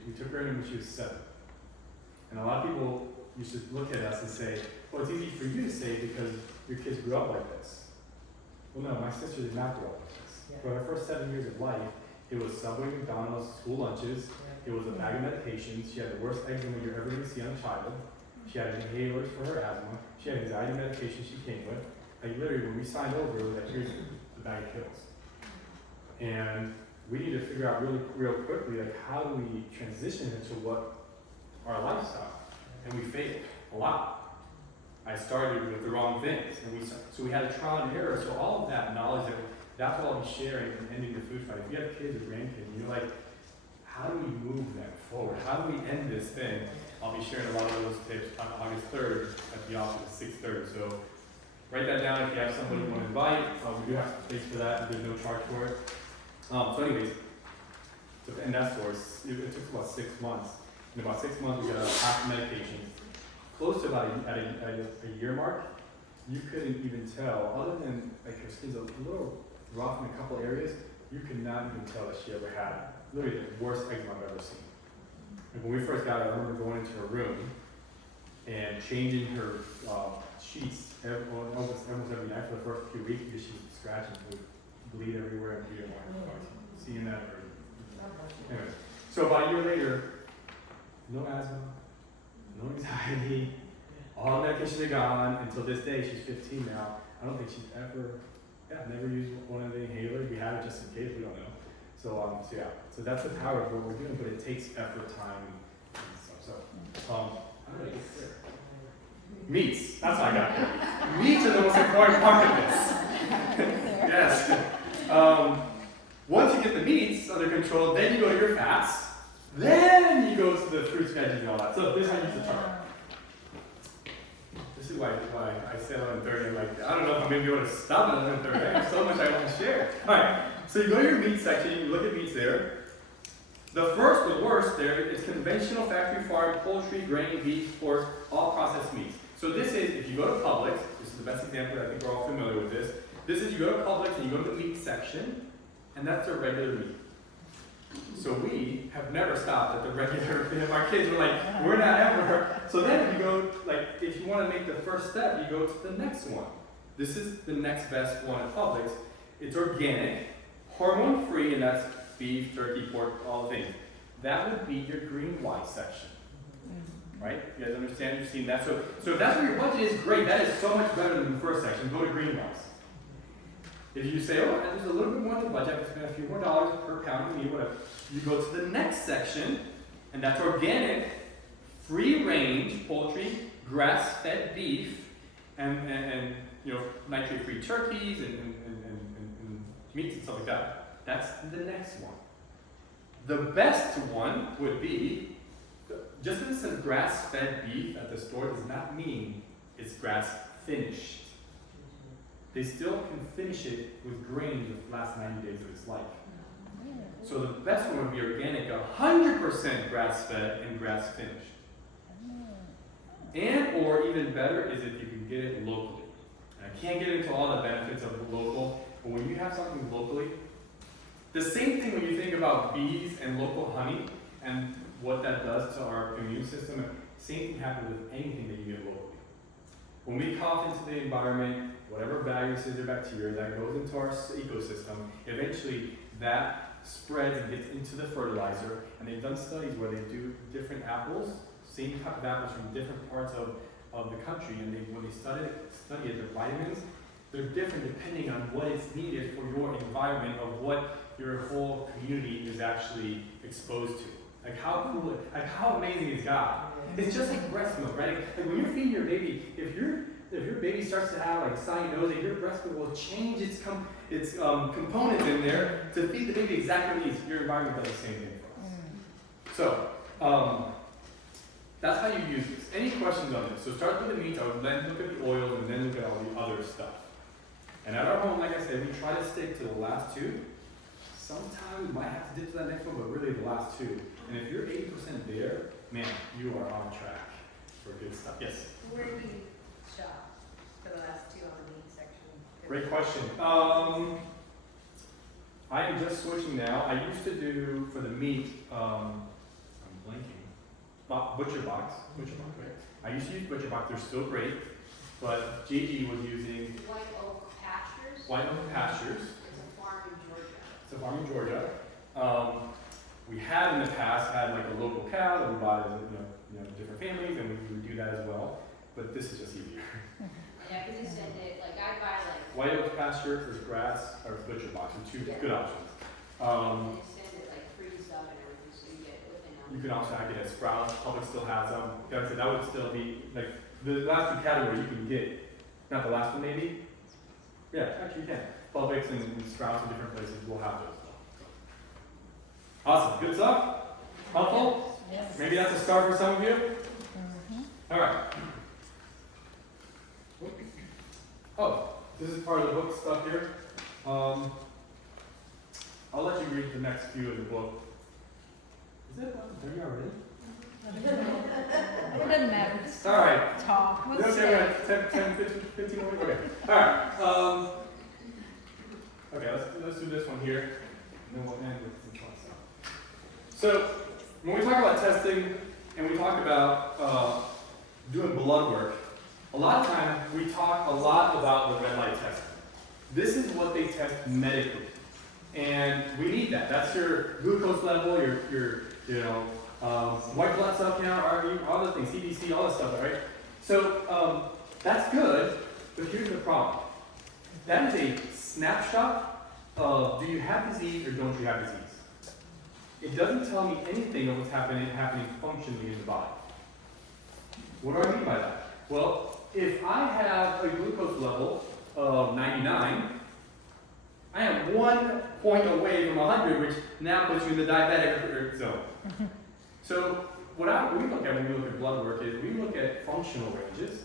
We took her in when she was 7. And a lot of people used to look at us and say, well, it's easy for you to say because your kids grew up like this. Well, no, my sister did not grow up like this. Yeah. For her first 7 years of life, it was Subway, McDonald's, school lunches. It was a bag of medications. She had the worst eczema you're ever going to see on a child. She had inhalers for her asthma. She had anxiety medication she came with. Like literally, when we signed over, it was like, here's the bag of pills. And we need to figure out real quickly, like, how do we transition into what our lifestyle? And we failed a lot. I started with the wrong things, and so we had a trial and error. So all of that knowledge, that's what I'll be sharing in ending the food fight. If you have kids or grandkids, and you're like, how do we move them forward? How do we end this thing? I'll be sharing a lot of those tips on August 3rd at the office at 6:30. So write that down if you have somebody you want to invite. We do have space for that. There's no charge for it. So anyways, and that's for us. It took about 6 months. In about 6 months, we got half the medication. Close to about a year mark, you couldn't even tell, other than like her skin's a little rough in a couple areas, you could not even tell that she ever had literally the worst eczema I've ever seen. Like when we first got her, I remember going into her room and changing her sheets almost every night for the first few weeks because she was scratching, she would bleed everywhere, and we didn't want seeing that. Anyways, so about a year later, no asthma, no anxiety, all the medications are gone. Until this day, she's 15 now. I don't think she's never used one of the inhalers. We have it just in case, we don't know. So that's the power of what we're doing, but it takes effort, time, and stuff. So, how do I get there? Meats, that's what I got there. Meats are the most important part of this. Yes. Once you get the meats under control, then you go to your fats, then you go to the fruits, veggies, and all that. So this is how I use the chart. This is why I said 11:30. I'm like, I don't know if I'm maybe able to stop it on the third day. There's so much I want to share. All right, so you go to your meat section, you look at meats there. The worst there is conventional factory farm, poultry, grain, beef, pork, all processed meats. So this is, if you go to Publix, this is the best example, I think we're all familiar with this. This is, you go to Publix and you go to the meat section, and that's their regular meat. So we have never stopped at the regular, our kids were like, we're not ever. So then if you go, like, if you want to make the first step, you go to the next one. This is the next best one at Publix. It's organic, hormone-free, and that's beef, turkey, pork, all the things. That would be your green white section. Right? You guys understand? You've seen that? So if that's where your budget is, great. That is so much better than the first section. Go to green whites. If you say, oh, there's a little bit more in the budget, I can spend a few more dollars per pound of meat, whatever. You go to the next section, and that's organic, free-range poultry, grass-fed beef, and you know, nitrate-free turkeys and meats and stuff like that. That's the next one. The best one would be, just because it says grass-fed beef at the store does not mean it's grass-finished. They still can finish it with grain the last 90 days of its life. So the best one would be organic, 100% grass-fed and grass-finished. And, or even better, is if you can get it locally. And I can't get into all the benefits of the local, but when you have something locally, the same thing when you think about bees and local honey and what that does to our immune system, same thing happens with anything that you get locally. When we cough into the environment, whatever viruses or bacteria that goes into our ecosystem, eventually that spreads and gets into the fertilizer. And they've done studies where they do different apples, same type of apples from different parts of the country, and when they study it, the vitamins, they're different depending on what is needed for your environment of what your whole community is actually exposed to. Like how cool, like how amazing is God? It's just like breast milk, right? Like when you're feeding your baby, if your baby starts to have like cyanose, your breast milk will change its components in there to feed the baby exactly what it needs. Your environment does the same thing for us. So that's how you use this. Any questions on this? So start with the meats, I would then look at the oils, and then look at all the other stuff. And at our home, like I said, we try to stick to the last two. Sometimes we might have to dip to that next one, but really the last two. And if you're 80% there, man, you are on track for good stuff. Yes? Where do you shop for the last two on the meat section? Great question. I am just switching now. I used to do, for the meat, I'm blanking, Butcher Box, right? I used to use Butcher Box, they're still great, but Gigi was using White Oak Pastures. White Oak Pastures. It's a farm in Georgia. It's a farm in Georgia. We had in the past had like a local cow that we bought as different families, and we would do that as well. But this is just easier. Yeah, because you said that, like, I buy like. White Oak Pasture for grass or Butcher Box, and two good options. And they send it like freeze up and everything, so you get it within. You can also get it at Sprouts. Publix still has them. Like I said, that would still be like the last two categories you can get. Not the last one, maybe. Yeah, actually you can. Publix and Sprouts and different places will have those. Awesome. Good stuff? Helpful? Yes. Maybe that's a start for some of you? All right. Oh, this is part of the book stuff here. I'll let you read the next few of the book. Is it 11:30 already? It doesn't matter. Just All right. talk. Okay, Let's we got 10, 15 more minutes? Okay. All right. Okay, let's do this one here, and then we'll end with some fun stuff. So, when we talk about testing, and we talk about doing blood work, a lot of times we talk a lot about the red light testing. This is what they test medically, and we need that. That's your glucose level, your white blood cell count, all the things, CBC, all that stuff, right? So that's good, but here's the problem. That is a snapshot of do you have disease or don't you have disease. It doesn't tell me anything of what's happening functionally in the body. What do I mean by that? Well, if I have a glucose level of 99, I am 1 point away from 100, which now puts you in the diabetic zone. So what we look at when we look at blood work is we look at functional ranges.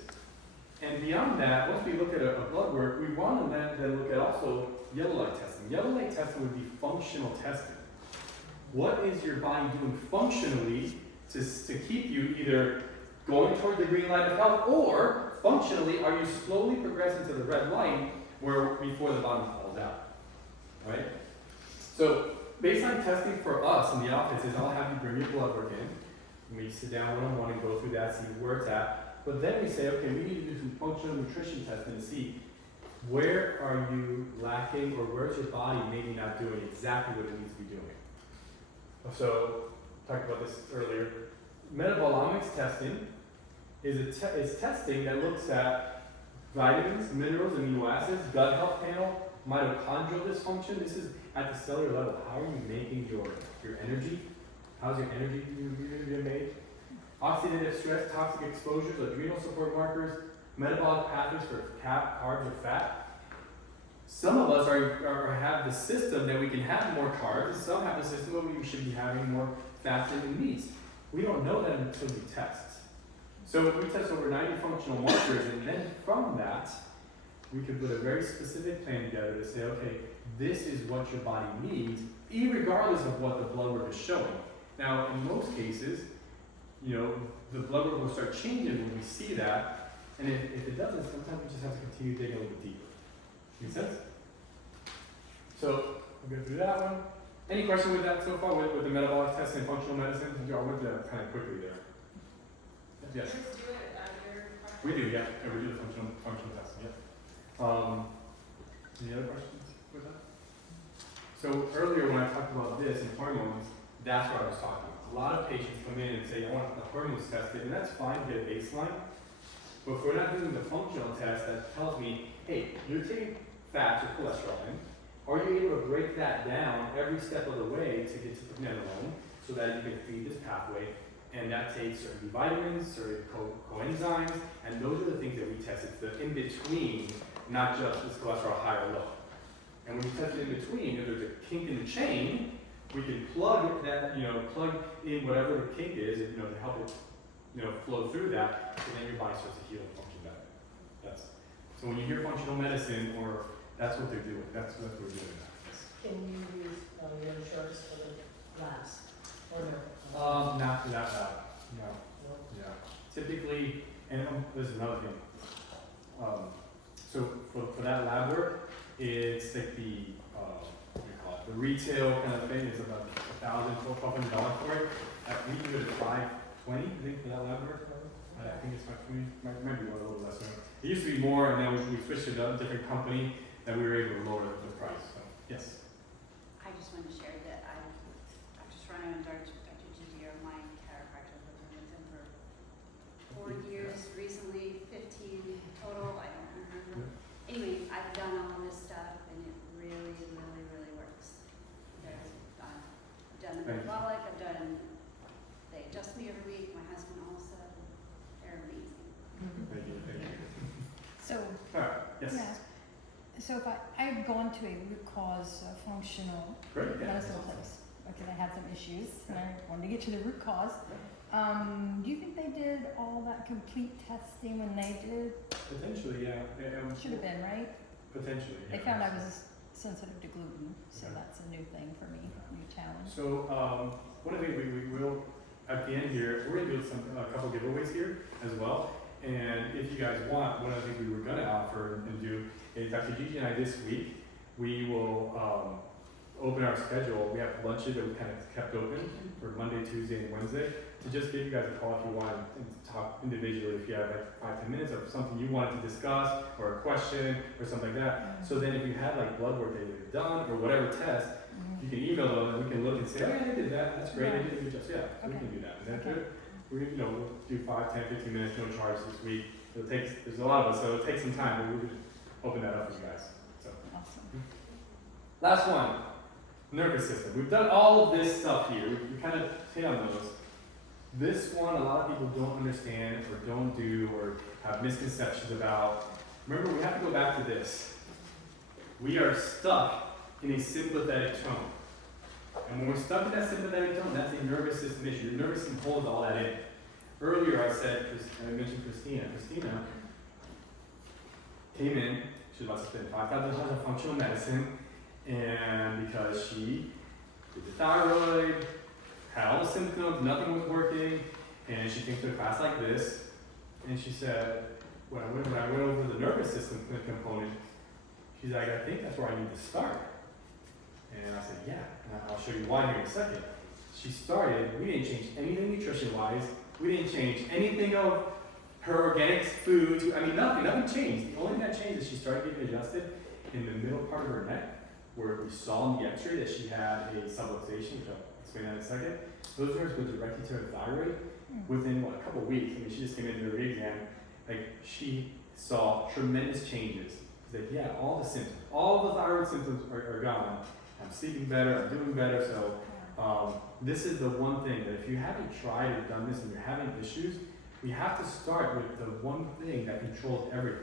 And beyond that, once we look at a blood work, we want one that look at also yellow light testing. Yellow light testing would be functional testing. What is your body doing functionally to keep you either going toward the green light of health, or functionally, are you slowly progressing to the red light where before the bottom falls out, right? So baseline testing for us in the office is I'll have you bring your blood work in. We sit down one-on-one and go through that, see where it's at. But then we say, okay, we need to do some functional nutrition testing to see where are you lacking, or where's your body maybe not doing exactly what it needs to be doing. So, talked about this earlier. Metabolomics testing is testing that looks at vitamins, minerals, amino acids, gut health panel, mitochondrial dysfunction. This is at the cellular level. How are you making your energy? How's your energy being made? Oxidative stress, toxic exposures, adrenal support markers, metabolic pathways for carbs or fat. Some of us have the system that we can have more carbs, and some have the system where we should be having more fats and meats. We don't know that until we test. So we test over 90 functional markers, and then from that, we can put a very specific plan together to say, okay, this is what your body needs, regardless of what the blood work is showing. Now, in most cases, the blood work will start changing when we see that, and if it doesn't, sometimes we just have to continue digging a little bit deeper. Make sense? So, we'll go through that one. Any question with that so far, with the metabolic test and functional medicine? I went that kind of quickly there. Yes? Do you guys do it at your practice? We do, yeah. We do the functional testing, yeah. Any other questions with that? So earlier when I talked about this and hormones, that's what I was talking about. A lot of patients come in and say, I want the hormones tested, and that's fine to get a baseline. But if we're not doing the functional test that tells me, hey, you're taking fats or cholesterol in, are you able to break that down every step of the way to get to pregnenolone so that you can feed this pathway? And that takes certain vitamins, certain coenzymes, and those are the things that we test. It's the in-between, not just is cholesterol high or low. And when we test it in between, if there's a kink in the chain, we can plug that, plug in whatever the kink is, to help it, flow through that, so then your body starts to heal and function better. So when you hear functional medicine, or that's what they're doing. That's what we're doing. Can you use your insurance for the labs, or no? Not for that lab. No. Yeah. Typically, and there's another thing. So for that lab work, it's like the what do you call it? The retail kind of thing is about $1,000 to $1,200 for it. We do it at $520, I think, for that lab work. I think it's $520. Might be a little less. It used to be more, and then we switched to a different company, and we were able to lower the price. So yes. I just wanted to share that Dr.Serrano and Dr.Gigi are my chiropractor. I've been with them for 4 years, recently 15 total, I don't remember. Anyway, I've done all of this stuff, and it really, really, really works. I've done the metabolic, they adjust me every week, my husband also, they're amazing. Thank you. So, Yes. yeah. So if I've gone to a root cause functional Great. Yeah. medicine place because I had some issues and I wanted to get to the root cause. Do you think they did all that complete testing when they did? Potentially, yeah. Should have been, right? Potentially, yeah. They found I was sensitive to gluten, so Okay. that's a new thing for me, new challenge. So, one of the things we will, at the end here, we're going to do a couple giveaways here as well. And if you guys want, one of the things we were going to offer and do is Dr. Gigi and I this week, we will open our schedule. We have lunches that we kind of kept open for Monday, Tuesday, and Wednesday to just give you guys a call if you want to talk individually, if you have like 5-10 minutes of something you wanted to discuss or a question or something like that. So then if you have like blood work that you've done or whatever test, you can email them and we can look and say, oh yeah, they did that. That's great. They did a good job. So, yeah, so we can do that. Is that good? We'll do 5, 10, 15 minutes, no charge this week. There's a lot of us, so it'll take some time, but we'll just open that up for you guys. So. Awesome. Last one, nervous system. We've done all of this stuff here. We kind of hit on those. This one, a lot of people don't understand or don't do or have misconceptions about. Remember, we have to go back to this. We are stuck in a sympathetic tone. And when we're stuck in that sympathetic tone, that's a nervous system issue. Your nervous system holds all that in. Earlier I mentioned Christina. Christina came in, She was about to spend $5,000 on functional medicine, and because she did the thyroid, had all the symptoms, nothing was working, and she came to a class like this, and she said, when I went over the nervous system component, she's like, I think that's where I need to start. And I said, yeah, and I'll show you why here in a second. She started, we didn't change anything nutrition-wise, we didn't change anything of her organic food, nothing changed. The only thing that changed is she started getting adjusted in the middle part of her neck, where we saw in the x-ray that she had a subluxation, which I'll explain that in a second. Those nerves go directly to her thyroid within, a couple of weeks. She just came into the re-exam, she saw tremendous changes. She's like, yeah, all the symptoms, all the thyroid symptoms are gone. I'm sleeping better, I'm doing better, so this is the one thing that if you haven't tried or done this and you're having issues, we have to start with the one thing that controls everything.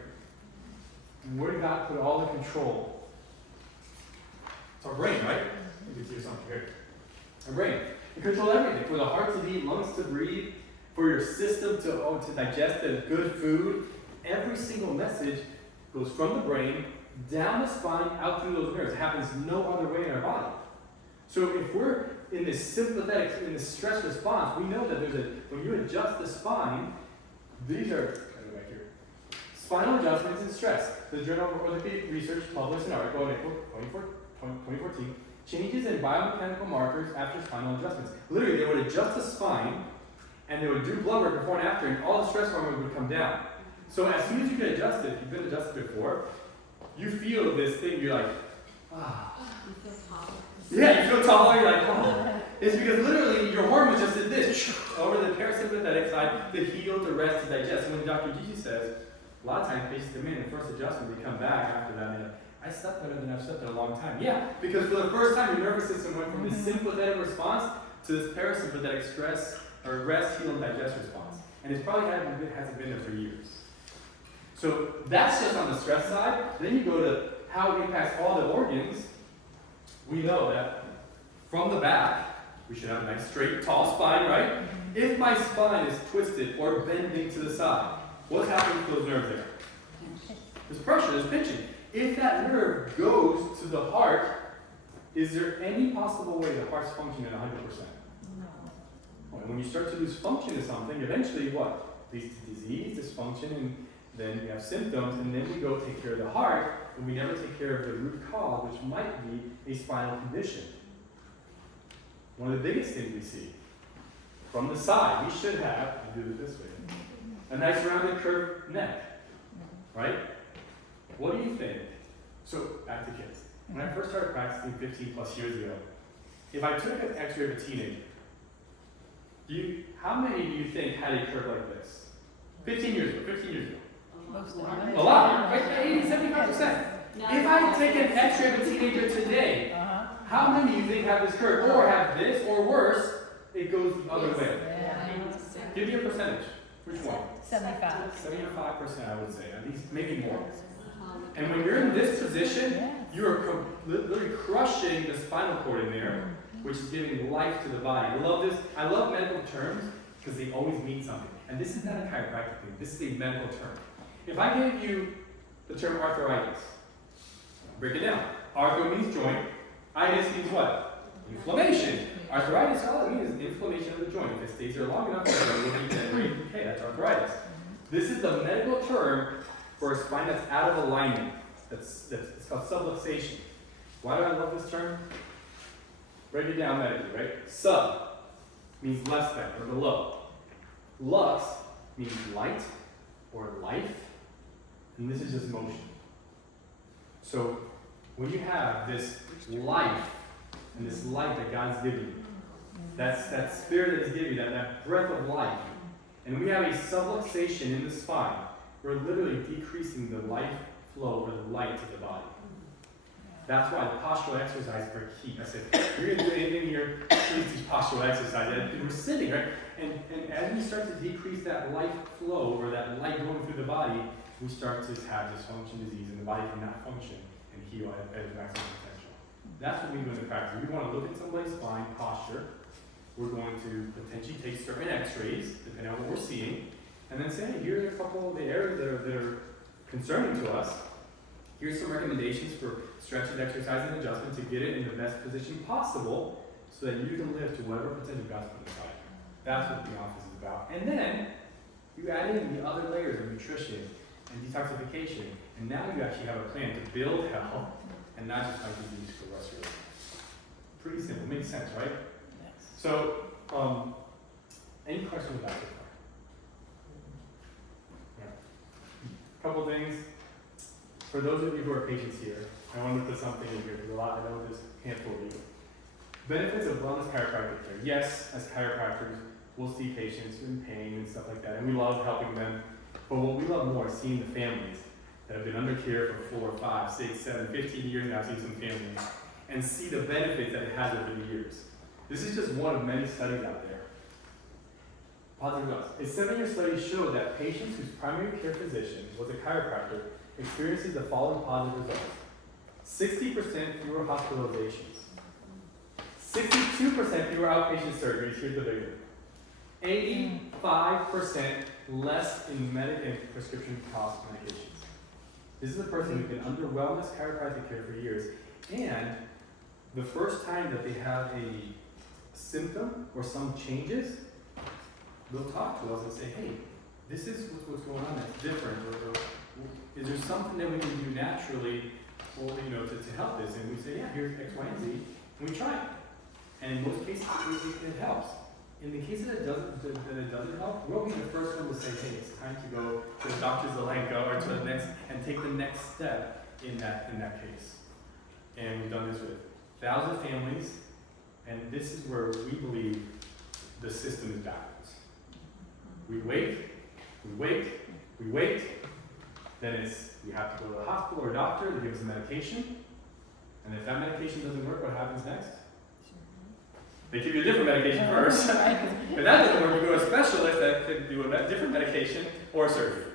And where did God put all the control? It's our brain, right? You can see something here. Our brain. It controls everything. For the heart to beat, lungs to breathe, for your system to digest the good food. Every single message goes from the brain, down the spine, out through those nerves. It happens no other way in our body. So if we're in this sympathetic, in this stress response, we know that when you adjust the spine, these are, right here, spinal adjustments and stress. The Journal of Orthopedic Research published an article in April 2014, changes in biomechanical markers after spinal adjustments. Literally, they would adjust the spine, and they would do blood work before and after, and all the stress hormones would come down. So as soon as you get adjusted, if you've been adjusted before, you feel this thing, you're like, ah. You feel taller. Yeah, you feel taller, you're like, oh. It's because literally your hormones just did this, over the parasympathetic side, to heal, to rest, to digest. And when Dr. Gigi says, a lot of times patients come in, the first adjustment, they come back after that, and they're like, I slept better than I've slept in a long time. Yeah, because for the first time, your nervous system went from this sympathetic response to this parasympathetic stress, or rest, heal, and digest response. And it's probably hasn't been there for years. So that's just on the stress side. Then you go to how it impacts all the organs. We know that from the back, we should have a nice straight, tall spine, right? If my spine is twisted or bending to the side, what's happening to those nerves there? There's pressure, there's pinching. If that nerve goes to the heart, is there any possible way the heart's functioning at 100%? No. And when you start to lose function in something, eventually what? Leads to disease, dysfunction, and then you have symptoms, and then we go take care of the heart, and we never take care of the root cause, which might be a spinal condition. One of the biggest things we see from the side, we should have, I do it this way, a nice rounded curved neck, right? What do you think? So, back to kids. When I first started practicing 15 plus years ago, if I took an x-ray of a teenager, how many do you think had a curve like this? 15 years ago. A lot, right? 80, 75%. If I take an x-ray of a teenager today, how many do you think have this curve? Or have this, or worse, it goes the other way? Give me a percentage. Which one? 75%, I would say, at least, maybe more. And when you're in this position, you are literally crushing the spinal cord in there, which is giving life to the body. I love this. I love medical terms because they always mean something. And this is not a chiropractic thing. This is a medical term. If I gave you the term arthritis, break it down. Arthro means joint. Itis means what? Inflammation. Arthritis, all it means is inflammation of the joint. If it stays there long enough, it will degenerate. Okay, that's arthritis. This is the medical term for a spine that's out of alignment. It's called subluxation. Why do I love this term? Break it down medically, right? Sub means less than or below. Lux means light or life, and this is just motion. So when you have this life and this light that God's giving you, that spirit that He's giving you, that breath of life, and we have a subluxation in the spine, we're literally decreasing the life flow or the light to the body. That's why the postural exercises are key. I said, you're going to do anything here, please do postural exercise. And we're sitting, right? And as we start to decrease that life flow or that light going through the body, we start to have dysfunction disease and the body cannot function and heal at its maximum potential. That's what we do in the practice. We want to look at somebody's spine posture. We're going to potentially take certain x-rays, depending on what we're seeing, and then say, hey, here are a couple of the areas that are concerning to us. Here's some recommendations for stretches, exercise, and adjustment to get it in the best position possible so that you can live to whatever potential God's put inside. That's what the office is about. And then you add in the other layers of nutrition and detoxification, and now you actually have a plan to build health and not just fight disease for the rest of your life. Pretty simple, makes sense, right? So, any questions about it? Yeah. A couple things. For those of you who are patients here, I wanted to put something in here because I know there's a handful of you. Benefits of wellness chiropractic care. Yes, as chiropractors, we'll see patients in pain and stuff like that, and we love helping them. But what we love more is seeing the families that have been under care for 4, 5, 6, 7, 15 years now, seeing some families, and see the benefits that it has over the years. This is just one of many studies out there. Positive results. A 7-year study showed that patients whose primary care physician was a chiropractor experiences the following positive results. 60% fewer hospitalizations. 62% fewer outpatient surgeries. Here's the big one. 85% less in prescription cost medications. This is a person who's been under wellness chiropractic care for years, and the first time that they have a symptom or some changes, they'll talk to us and say, hey, this is what's going on that's different, or is there something that we can do naturally or, to help this? And we say, yeah, here's X, Y, and Z, and we try it. And in most cases, it helps. In the cases that it doesn't help, we'll be the first one to say, hey, it's time to go to Dr. Zelenko or to the next, and take the next step in that case. And we've done this with thousands of families, and this is where we believe the system is backwards. We wait, then we have to go to the hospital or doctor to give us a medication, and if that medication doesn't work, what happens next? They give you a different medication first. If that doesn't work, you go to a specialist that can do a different medication or surgery.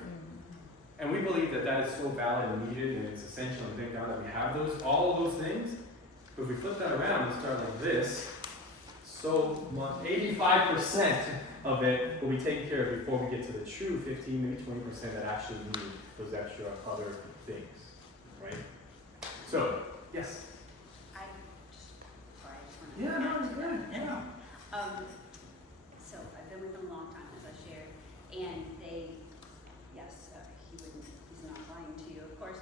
And we believe that is so valid and needed, and it's essential, and thank God that we have all of those things. But if we flip that around and start like this, so much, 85% of it will be taken care of before we get to the true 15, maybe 20% that actually need those extra other things, right? So, yes? Yeah, no, it's good. Yeah. So I've been with them a long time, as I shared, and he's not lying to you, of course,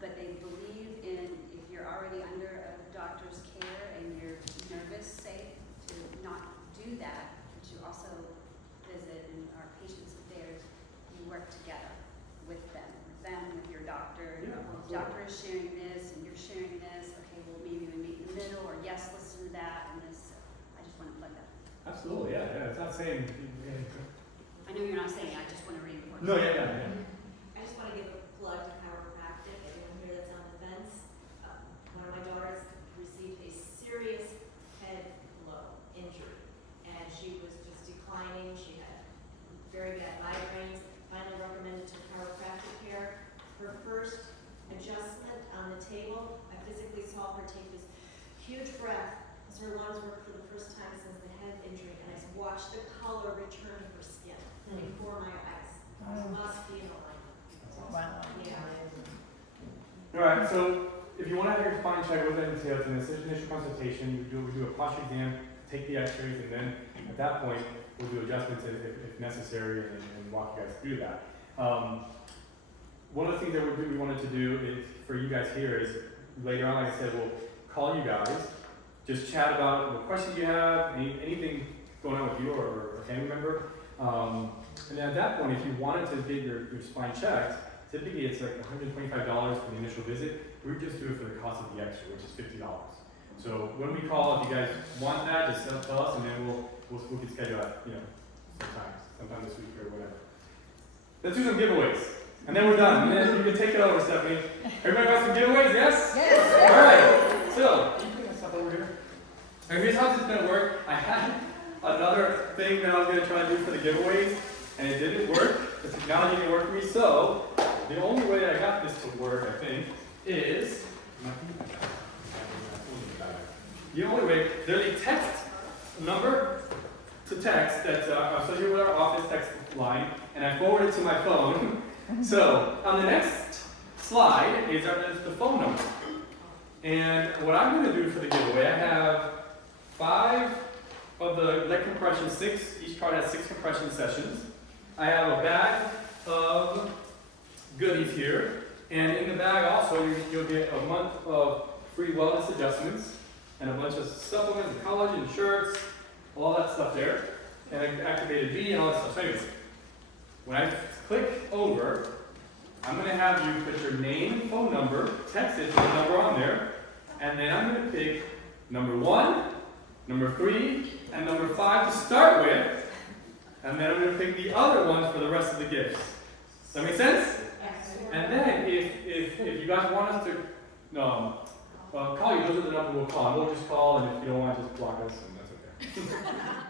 but they believe in, if you're already under a doctor's care and you're nervous, say, to not do that, but you also visit and are patients of theirs, you work together with them, with your doctor. Yeah, The doctor is sharing this, and you're sharing this, okay, well, maybe we meet in the middle, or yes, listen to that, and this, I just want to plug that. Absolutely, yeah. It's not saying. I know you're not saying it, I just want to reinforce. No, yeah. I just want to give a plug to chiropractic, anyone here that's on the fence. One of my daughters received a serious head blow injury, and she was just declining. She had very bad migraines, finally recommended to chiropractic care. Her first adjustment on the table, I physically saw her take this huge breath as her lungs worked for the first time since the head injury, and I watched the color return to her skin before my eyes. It must be in alignment. Wow. Yeah. All right, so if you want to have your spine checked, what that entails, in this initial consultation, we do a posture exam, take the x-rays, and then at that point, we'll do adjustments if necessary and walk you guys through that. One of the things that we wanted to do is, for you guys here, is later on, like I said, we'll call you guys, just chat about what questions you have, anything going on with you or a family member. And at that point, if you wanted to get your spine checked, typically it's like $125 for the initial visit. We just do it for the cost of the x-ray, which is $50. So when we call, if you guys want that, just tell us, and then we'll get scheduled out, sometime this week or whatever. Let's do some giveaways, and then we're done. And then you can take it over, Stephanie. Everybody wants some giveaways? Yes. Yes. All right. So can you bring my stuff over here? And here's how this is gonna work. I had another thing that I was gonna try to do for the giveaways, and it didn't work. The technology didn't work for me. So the only way I got this to work, I think, is the only way. There's a text number to text that's associated with our office text line, and I forward it to my phone. So on the next slide is the phone number. And what I'm going to do for the giveaway, I have 5 of the leg compression 6. Each card has 6 compression sessions. I have a bag of goodies here. And in the bag also, you'll get a month of free wellness adjustments and a bunch of supplements, collagen, shirts, all that stuff there. And activated B and all that stuff. So anyways, when I click over, I'm going to have you put your name and phone number, text it to the number on there, and then I'm going to pick number 1, number 3, and number 5 to start with, and then I'm going to pick the other ones for the rest of the gifts. Does that make sense? And then if you guys want us to call you, those are the numbers we'll call. We'll just call, and if you don't want to just block us, and that's okay.